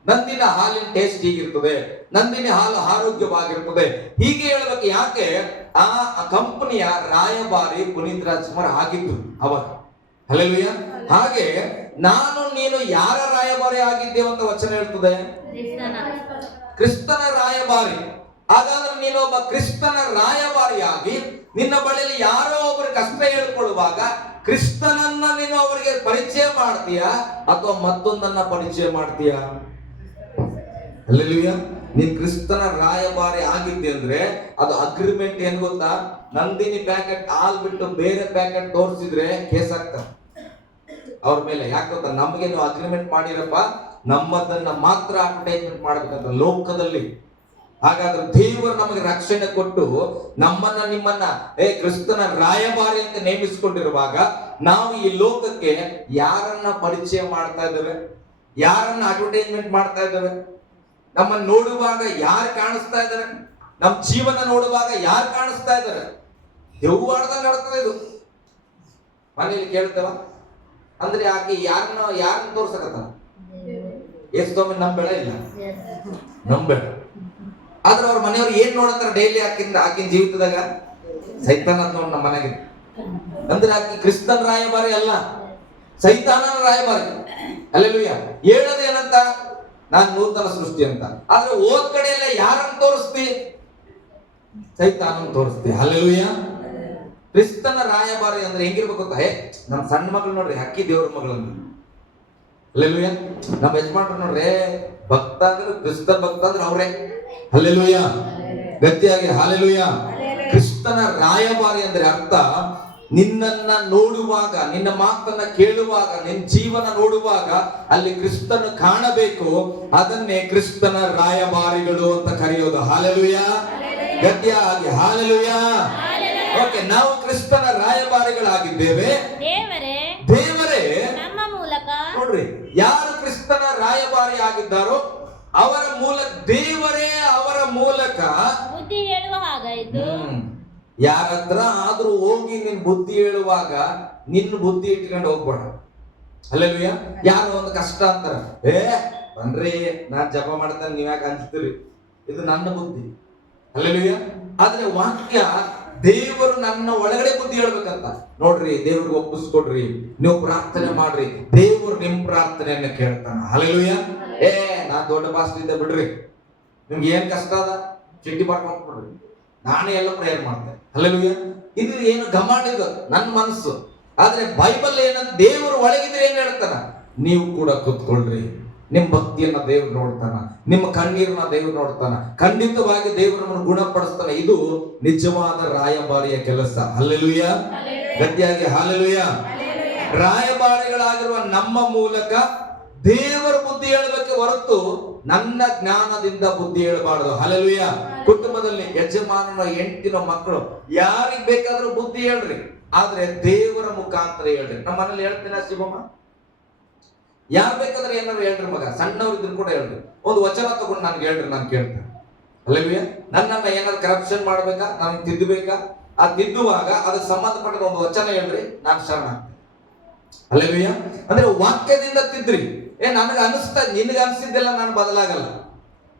ನಂದಿನ ಹಾಲಿನ ಟೇಸ್ಟ್ ಹೀಗಿರ್ತದೆ, ನಂದಿನಿ ಹಾಲು ಆರೋಗ್ಯವಾಗಿರ್ತದೆ, ಹೀಗೆ ಹೇಳ್ಬೇಕು. ಯಾಕೆ? ಆ ಕಂಪನಿಯ ರಾಯಭಾರಿ ಪುನೀತ್ ರಾಜ್ಕುಮಾರ್ ಆಗಿದ್ರು ಅವಾಗ. ಹಲ್ಲೆಲೂಯಾ. ಹಾಗೆ ನಾನು ನೀನು ಯಾರ ರಾಯಭಾರಿ ಆಗಿದ್ದೇವೆ ಅಂತ ವಚನ ಹೇಳ್ತದೆ, ಕ್ರಿಸ್ತನ ರಾಯಭಾರಿ. ಹಾಗಾದ್ರೆ ನೀನು ಒಬ್ಬ ಕ್ರಿಸ್ತನ ರಾಯಭಾರಿಯಾಗಿ ನಿನ್ನ ಬಳಿಯಲ್ಲಿ ಯಾರೋ ಒಬ್ಬರು ಕಷ್ಟ ಹೇಳ್ಕೊಳ್ಳುವಾಗ ಕ್ರಿಸ್ತನನ್ನ ನೀನು ಅವರಿಗೆ ಪರಿಚಯ ಮಾಡ್ತೀಯಾ ಅಥವಾ ಮತ್ತೊಂದನ್ನ ಪರಿಚಯ ಮಾಡ್ತೀಯಾ? ಹಲ್ಲೆಲೂಯಾ. ನೀನ್ ಕ್ರಿಸ್ತನ ರಾಯಭಾರಿ ಆಗಿದ್ದೆ ಅಂದ್ರೆ ಅದು ಅಗ್ರಿಮೆಂಟ್ ಏನ್ ಗೊತ್ತಾ? ನಂದಿನಿ ಪ್ಯಾಕೆಟ್ ಹಾಲ್ ಬಿಟ್ಟು ಬೇರೆ ಪ್ಯಾಕೆಟ್ ತೋರಿಸಿದ್ರೆ ಕೇಸ್ ಆಗ್ತದೆ ಅವ್ರ ಮೇಲೆ. ಯಾಕೆ ಗೊತ್ತಾ? ನಮ್ಗೆ ನೀವು ಅಗ್ರಿಮೆಂಟ್ ಮಾಡಿರಪ್ಪ, ನಮ್ಮದನ್ನ ಮಾತ್ರ ಅಡ್ವರ್ಟೈಸ್ಮೆಂಟ್ ಮಾಡ್ಬೇಕಂತ ಲೋಕದಲ್ಲಿ. ಹಾಗಾದ್ರೆ ದೇವರು ನಮಗೆ ರಕ್ಷಣೆ ಕೊಟ್ಟು ನಮ್ಮನ್ನ ನಿಮ್ಮನ್ನ ಕ್ರಿಸ್ತನ ರಾಯಭಾರಿ ಅಂತ ನೇಮಿಸಿಕೊಂಡಿರುವಾಗ ನಾವು ಈ ಲೋಕಕ್ಕೆ ಯಾರನ್ನ ಪರಿಚಯ ಮಾಡ್ತಾ ಇದ್ದೇವೆ, ಯಾರನ್ನ ಅಡ್ವರ್ಟೈಸ್ಮೆಂಟ್ ಮಾಡ್ತಾ ಇದ್ದೇವೆ? ನಮ್ಮನ್ನ ನೋಡುವಾಗ ಯಾರು ಕಾಣಿಸ್ತಾ ಇದ್ದಾರೆ? ನಮ್ಮ ಜೀವನ ನೋಡುವಾಗ ಯಾರು ಕಾಣಿಸ್ತಾ ಇದ್ದಾರೆ? ದೆವ್ವಾಡ್ದಂಗೆ ನಡ್ತದೆ ಇದು. ಮನೇಲಿ ಕೇಳ್ತೇವ ಅಂದ್ರೆ ಆಕೆ ಯಾರನ್ನ ತೋರ್ಸಕತ್ತ? ಎಷ್ಟೊಮ್ಮೆ ನಂಬೇಡ ಇಲ್ಲ, ನಂಬೇಡ. ಆದ್ರೆ ಅವ್ರ ಮನೆಯವ್ರು ಏನ್ ನೋಡತ್ತಾರ ಡೈಲಿ ಆಕಿನ ಜೀವಿತದಾಗ? ಸೈತಾನ ನೋಡ್ ನಮ್ಮ ಮನೆಗೆ. ಅಂದ್ರೆ ಆಕಿ ಕ್ರಿಸ್ತನ ರಾಯಭಾರಿ ಅಲ್ಲ, ಸೈತಾನನ ರಾಯಭಾರಿ. ಹಲ್ಲೆಲೂಯಾ. ಹೇಳೋದೇನಂತ? ನಾನ್ ನೂತನ ಸೃಷ್ಟಿ ಅಂತ. ಆದ್ರೆ ಓದ್ ಕಡೆ ಎಲ್ಲ ಯಾರನ್ನ ತೋರಿಸ್ತಿ? ಸೈತಾನನ್ ತೋರಿಸ್ತಿ. ಹಲ್ಲೆಲೂಯಾ. ಕ್ರಿಸ್ತನ ರಾಯಭಾರಿ ಅಂದ್ರೆ ಹೆಂಗಿರ್ಬೇಕು ಗೊತ್ತಾ? ನಮ್ ಸಣ್ಣ ಮಗಳು ನೋಡ್ರಿ, ಅಕ್ಕಿ ದೇವ್ರ ಮಗಳು ಅಂದ್ರೆ. ಹಲ್ಲೆಲೂಯಾ. ನಮ್ಮ ಯಜಮಾನ್ರು ನೋಡ್ರಿ, ಭಕ್ತ ಅಂದ್ರೆ ಕ್ರಿಸ್ತ ಭಕ್ತ ಅಂದ್ರೆ ಅವ್ರೇ. ಹಲ್ಲೆಲೂಯಾ. ಗಟ್ಟಿಯಾಗಿ ಹಲ್ಲೆಲೂಯಾ. ಕ್ರಿಸ್ತನ ರಾಯಭಾರಿ ಅಂದ್ರೆ ಅರ್ಥ, ನಿನ್ನನ್ನ ನೋಡುವಾಗ, ನಿನ್ನ ಮಾತನ್ನ ಕೇಳುವಾಗ, ನಿನ್ನ ಜೀವನ ನೋಡುವಾಗ ಅಲ್ಲಿ ಕ್ರಿಸ್ತನ ಕಾಣಬೇಕು. ಅದನ್ನೇ ಕ್ರಿಸ್ತನ ರಾಯಭಾರಿಗಳು ಅಂತ ಕರೆಯೋದು. ಹಲ್ಲೆಲೂಯಾ. ಗಟ್ಟಿಯಾಗಿ ಹಲ್ಲೆಲೂಯಾ. ಓಕೆ, ನಾವು ಕ್ರಿಸ್ತನ ರಾಯಭಾರಿಗಳಾಗಿದ್ದೇವೆ. ದೇವರೇ ನಮ್ಮ ಮೂಲಕ, ನೋಡ್ರಿ, ಯಾರು ಕ್ರಿಸ್ತನ ರಾಯಭಾರಿ ಆಗಿದ್ದಾರೋ ಅವರ ಮೂಲಕ, ದೇವರೇ ಅವರ ಮೂಲಕ ಬುದ್ಧಿ ಹೇಳುವ ಹಾಗಾಯಿತು. ಯಾರ ಹತ್ರ ಆದ್ರೂ ಹೋಗಿ ನಿನ್ ಬುದ್ಧಿ ಹೇಳುವಾಗ ನಿನ್ನ ಬುದ್ಧಿ ಇಟ್ಕೊಂಡು ಹೋಗ್ಬೇಡ. ಹಲ್ಲೆಲೂಯಾ. ಯಾರು ಒಂದು ಕಷ್ಟ ಅಂತಾರ, ಬನ್ರಿ ನಾನ್ ಜಪ ಮಾಡ್ತೇನೆ, ನೀವ್ ಯಾಕೆ ಅನ್ಸ್ತೀರಿ? ಇದು ನನ್ನ ಬುದ್ಧಿ. ಹಲ್ಲೆಲೂಯಾ. ಆದ್ರೆ ವಾಕ್ಯ ದೇವರು ನನ್ನ ಒಳಗಡೆ ಬುದ್ಧಿ ಹೇಳ್ಬೇಕಂತ. ನೋಡ್ರಿ, ದೇವ್ರಿಗೆ ಒಪ್ಪಿಸ್ಕೊಡ್ರಿ, ನೀವು ಪ್ರಾರ್ಥನೆ ಮಾಡ್ರಿ, ದೇವರು ನಿಮ್ ಪ್ರಾರ್ಥನೆಯನ್ನ ಕೇಳ್ತಾನ. ಹಲ್ಲೆಲೂಯಾ. ನಾನ್ ದೊಡ್ಡ ಪಾಸ್ಟರ್ ಇದ್ದೆ ಬಿಡ್ರಿ, ನಿಮ್ಗೆ ಏನ್ ಕಷ್ಟ ಅದ ಚಿಟ್ಟಿ ಮಾಡ್ಕೊಂಡ್ ಬಿಡ್ರಿ, ನಾನೇ ಎಲ್ಲ ಪ್ರೇಯರ್ ಮಾಡ್ತೇನೆ. ಹಲ್ಲೆಲೂಯಾ. ಇದು ಏನು ಗಮಾಟಿದು ನನ್ನ ಮನಸ್ಸು. ಆದ್ರೆ ಬೈಬಲ್ ಏನಂತ, ದೇವರು ಒಳಗಿದ್ರೆ ಏನ್ ಹೇಳ್ತಾನ? ನೀವು ಕೂಡ ಕೂತ್ಕೊಳ್ರಿ, ನಿಮ್ ಭಕ್ತಿಯನ್ನ ದೇವ್ರು ನೋಡ್ತಾನ, ನಿಮ್ಮ ಕಣ್ಣೀರನ್ನ ದೇವ್ರು ನೋಡ್ತಾನ, ಖಂಡಿತವಾಗಿ ದೇವರನ್ನು ಗುಣಪಡಿಸ್ತಾನೆ. ಇದು ನಿಜವಾದ ರಾಯಭಾರಿಯ ಕೆಲಸ. ಹಲ್ಲೆಲೂಯಾ. ಗಟ್ಟಿಯಾಗಿ ಹಲ್ಲೆಲೂಯಾ. ರಾಯಭಾರಿಗಳಾಗಿರುವ ನಮ್ಮ ಮೂಲಕ ದೇವರ ಬುದ್ಧಿ ಹೇಳಬೇಕೆ ಹೊರತು ನನ್ನ ಜ್ಞಾನದಿಂದ ಬುದ್ಧಿ ಹೇಳಬಾರದು. ಹಲ್ಲೆಲೂಯಾ. ಕುಟುಂಬದಲ್ಲಿ ಯಜಮಾನನ ಹೆಂಡತಿನ ಮಕ್ಕಳು ಯಾರಿಗ್ ಬೇಕಾದ್ರೂ ಬುದ್ಧಿ ಹೇಳ್ರಿ, ಆದ್ರೆ ದೇವರ ಮುಖಾಂತರ ಹೇಳ್ರಿ. ನಮ್ಮ ಮನೇಲಿ ಹೇಳ್ತೀನ ಶಿವಮ್ಮ, ಯಾರು ಬೇಕಾದ್ರೆ ಏನಾದ್ರು ಹೇಳ್ರಿ ಮಗ, ಸಣ್ಣವ್ರು ಇದ್ರು ಕೂಡ ಹೇಳ್ರಿ. ಒಂದು ವಚನ ತಗೊಂಡು ನನ್ಗೆ ಹೇಳ್ರಿ, ನಾನು ಕೇಳ್ತೇನೆ. ಅಲ್ಲವೇ? ನನ್ನನ್ನ ಏನಾದ್ರು ಕರಪ್ಷನ್ ಮಾಡ್ಬೇಕಾ, ನಾನು ತಿದ್ದಬೇಕಾ, ಆ ತಿದ್ದುವಾಗ ಅದಕ್ಕೆ ಸಂಬಂಧಪಟ್ಟ ಒಂದು ವಚನ ಹೇಳ್ರಿ, ನಾನು ಶರಣ. ಅಲ್ಲವೇ? ಅಂದ್ರೆ ವಾಕ್ಯದಿಂದ ತಿದ್ರಿ. ನನಗೆ ಅನಿಸ್ತಾ, ನಿನಗೆ ಅನ್ಸಿದ್ದೆಲ್ಲ ನಾನು ಬದಲಾಗಲ್ಲ,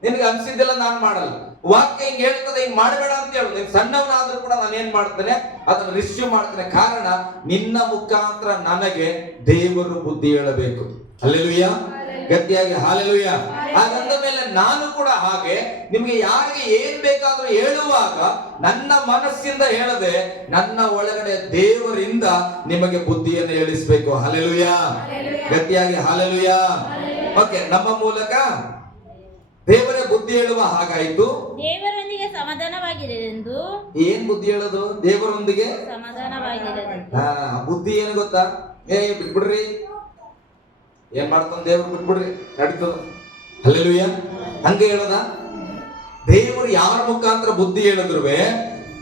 ನಿನಗೆ ಅನ್ಸಿದ್ದೆಲ್ಲ ನಾನು ಮಾಡಲ್ಲ. ವಾಕ್ಯ ಹಿಂಗ್ ಹೇಳ್ತದೆ, ಹಿಂಗ್ ಮಾಡಬೇಡ ಅಂತ ಹೇಳು. ನೀನ್ ಸಣ್ಣವನಾದ್ರೂ ಕೂಡ ನಾನು ಏನ್ ಮಾಡ್ತೇನೆ, ಅದನ್ನು ರಿಸೀವ್ ಮಾಡ್ತೇನೆ. ಕಾರಣ ನಿನ್ನ ಮುಖಾಂತರ ನನಗೆ ದೇವರು ಬುದ್ಧಿ ಹೇಳಬೇಕು. ಹಲ್ಲೆಲೂಯಾ. ಗಟ್ಟಿಯಾಗಿ ಹಲ್ಲೆಲೂಯಾ. ಹಾಗಂದ ಮೇಲೆ ನಾನು ಕೂಡ ಹಾಗೆ ನಿಮ್ಗೆ ಯಾರಿಗೆ ಏನ್ ಬೇಕಾದ್ರೂ ಹೇಳುವಾಗ ನನ್ನ ಮನಸ್ಸಿಂದ ಹೇಳದೆ ನನ್ನ ಒಳಗಡೆ ದೇವರಿಂದ ನಿಮಗೆ ಬುದ್ಧಿಯನ್ನು ಹೇಳಿಸ್ಬೇಕು. ಹಲ್ಲೆಲೂಯಾ. ハレルヤ ಗಟ್ಟಿಯಾಗಿ ಹಲ್ಲೆಲೂಯಾ. ಓಕೆ, ನಮ್ಮ ಮೂಲಕ ದೇವರು ಬುದ್ಧಿ ಹೇಳಬೇಕು. ಹಲ್ಲೆಲೂಯಾ. ಗಟ್ಟಿಯಾಗಿ ಹಲ್ಲೆಲೂಯಾ. ハレルヤ ರಾಯಭಾರಿಗಳಾಗಿರುವ ನಮ್ಮ ಮೂಲಕ ದೇವರು ಬುದ್ಧಿ ಹೇಳಬೇಕು. ಹಲ್ಲೆಲೂಯಾ. ಗಟ್ಟಿಯಾಗಿ ಹಲ್ಲೆಲೂಯಾ. ದೇವರೇ ಬುದ್ಧಿ ಹೇಳುವ ಹಾಗಾಯ್ತು. ದೇವರೊಂದಿಗೆ ಸಮಾಧಾನವಾಗಿರೆಂದು. ಏನ್ ಬುದ್ಧಿ ಹೇಳೋದು? ದೇವರೊಂದಿಗೆ ಸಮಾಧಾನವಾಗಿರೆಂದು. ಬುದ್ಧಿ ಏನು ಗೊತ್ತಾ? ಬಿಟ್ಬಿಡ್ರಿ, ಏನ್ ಮಾಡ್ತಾನ ದೇವ್ರು, ಬಿಟ್ಬಿಡ್ರಿ, ನಡೀತದ. ಹಲ್ಲೆಲೂಯ. ಹಂಗೆ ಹೇಳದ ದೇವರು ಯಾರ ಮುಖಾಂತರ ಬುದ್ಧಿ ಹೇಳಿದ್ರು?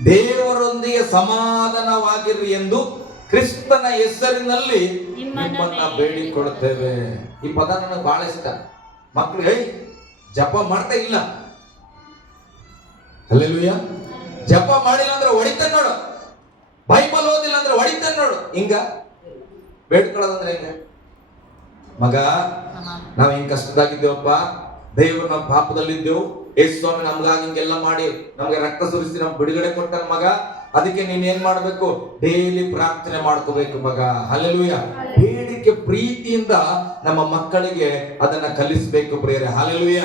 ದೇವರೊಂದಿಗೆ ಸಮಾಧಾನವಾಗಿರ್ರಿ ಎಂದು ಕ್ರಿಸ್ತನ ಹೆಸರಿನಲ್ಲಿ ನಿಮ್ಮನ್ನ ಬೇಡಿಕೊಳ್ಳುತ್ತೇವೆ. ಈ ಪದ ನನಗೆ ಬಹಳ ಇಷ್ಟ. ಮಕ್ಕಳು ಜಪ ಮಾಡ್ತಾ ಇಲ್ಲ, ಹಲ್ಲೆಲೂಯ. ಜಪ ಮಾಡಿಲ್ಲ ಅಂದ್ರೆ ಹೊಡಿತಾನೆ ನೋಡು, ಬೈಬಲ್ ಓದಿಲ್ಲ ಅಂದ್ರೆ ಹೊಡಿತಾನೆ ನೋಡು. ಹಿಂಗ ಬೇಡ್ಕೊಳ್ಳೋದಂದ್ರೆ ಹೆಂಗ? ಮಗ, ನಾವ್ ಹಿಂಗ್ ಕಷ್ಟದಾಗಿದ್ದೇವಪ್ಪ, ದೇವರು ನಮ್ಮ ಪಾಪದಲ್ಲಿದ್ದೆವು, ಯೇಸು ಸ್ವಾಮಿ ನಮ್ಗಾಗಿ ಹಿಂಗೆಲ್ಲ ಮಾಡಿ ನಮ್ಗೆ ರಕ್ತ ಸುರಿಸಿ ನಮ್ಗೆ ಬಿಡುಗಡೆ ಕೊಟ್ಟ ಮಗ. ಅದಕ್ಕೆ ನೀನ್ ಏನ್ ಮಾಡ್ಬೇಕು? ಡೈಲಿ ಪ್ರಾರ್ಥನೆ ಮಾಡ್ಕೋಬೇಕು ಮಗ. ಹಲ್ಲೆಲೂಯ. ಬೇಡಿಕೆ ಪ್ರೀತಿಯಿಂದ ನಮ್ಮ ಮಕ್ಕಳಿಗೆ ಅದನ್ನ ಕಲಿಸ್ಬೇಕು ಪ್ರಿಯರೇ. ಹಲ್ಲೆಲೂಯ.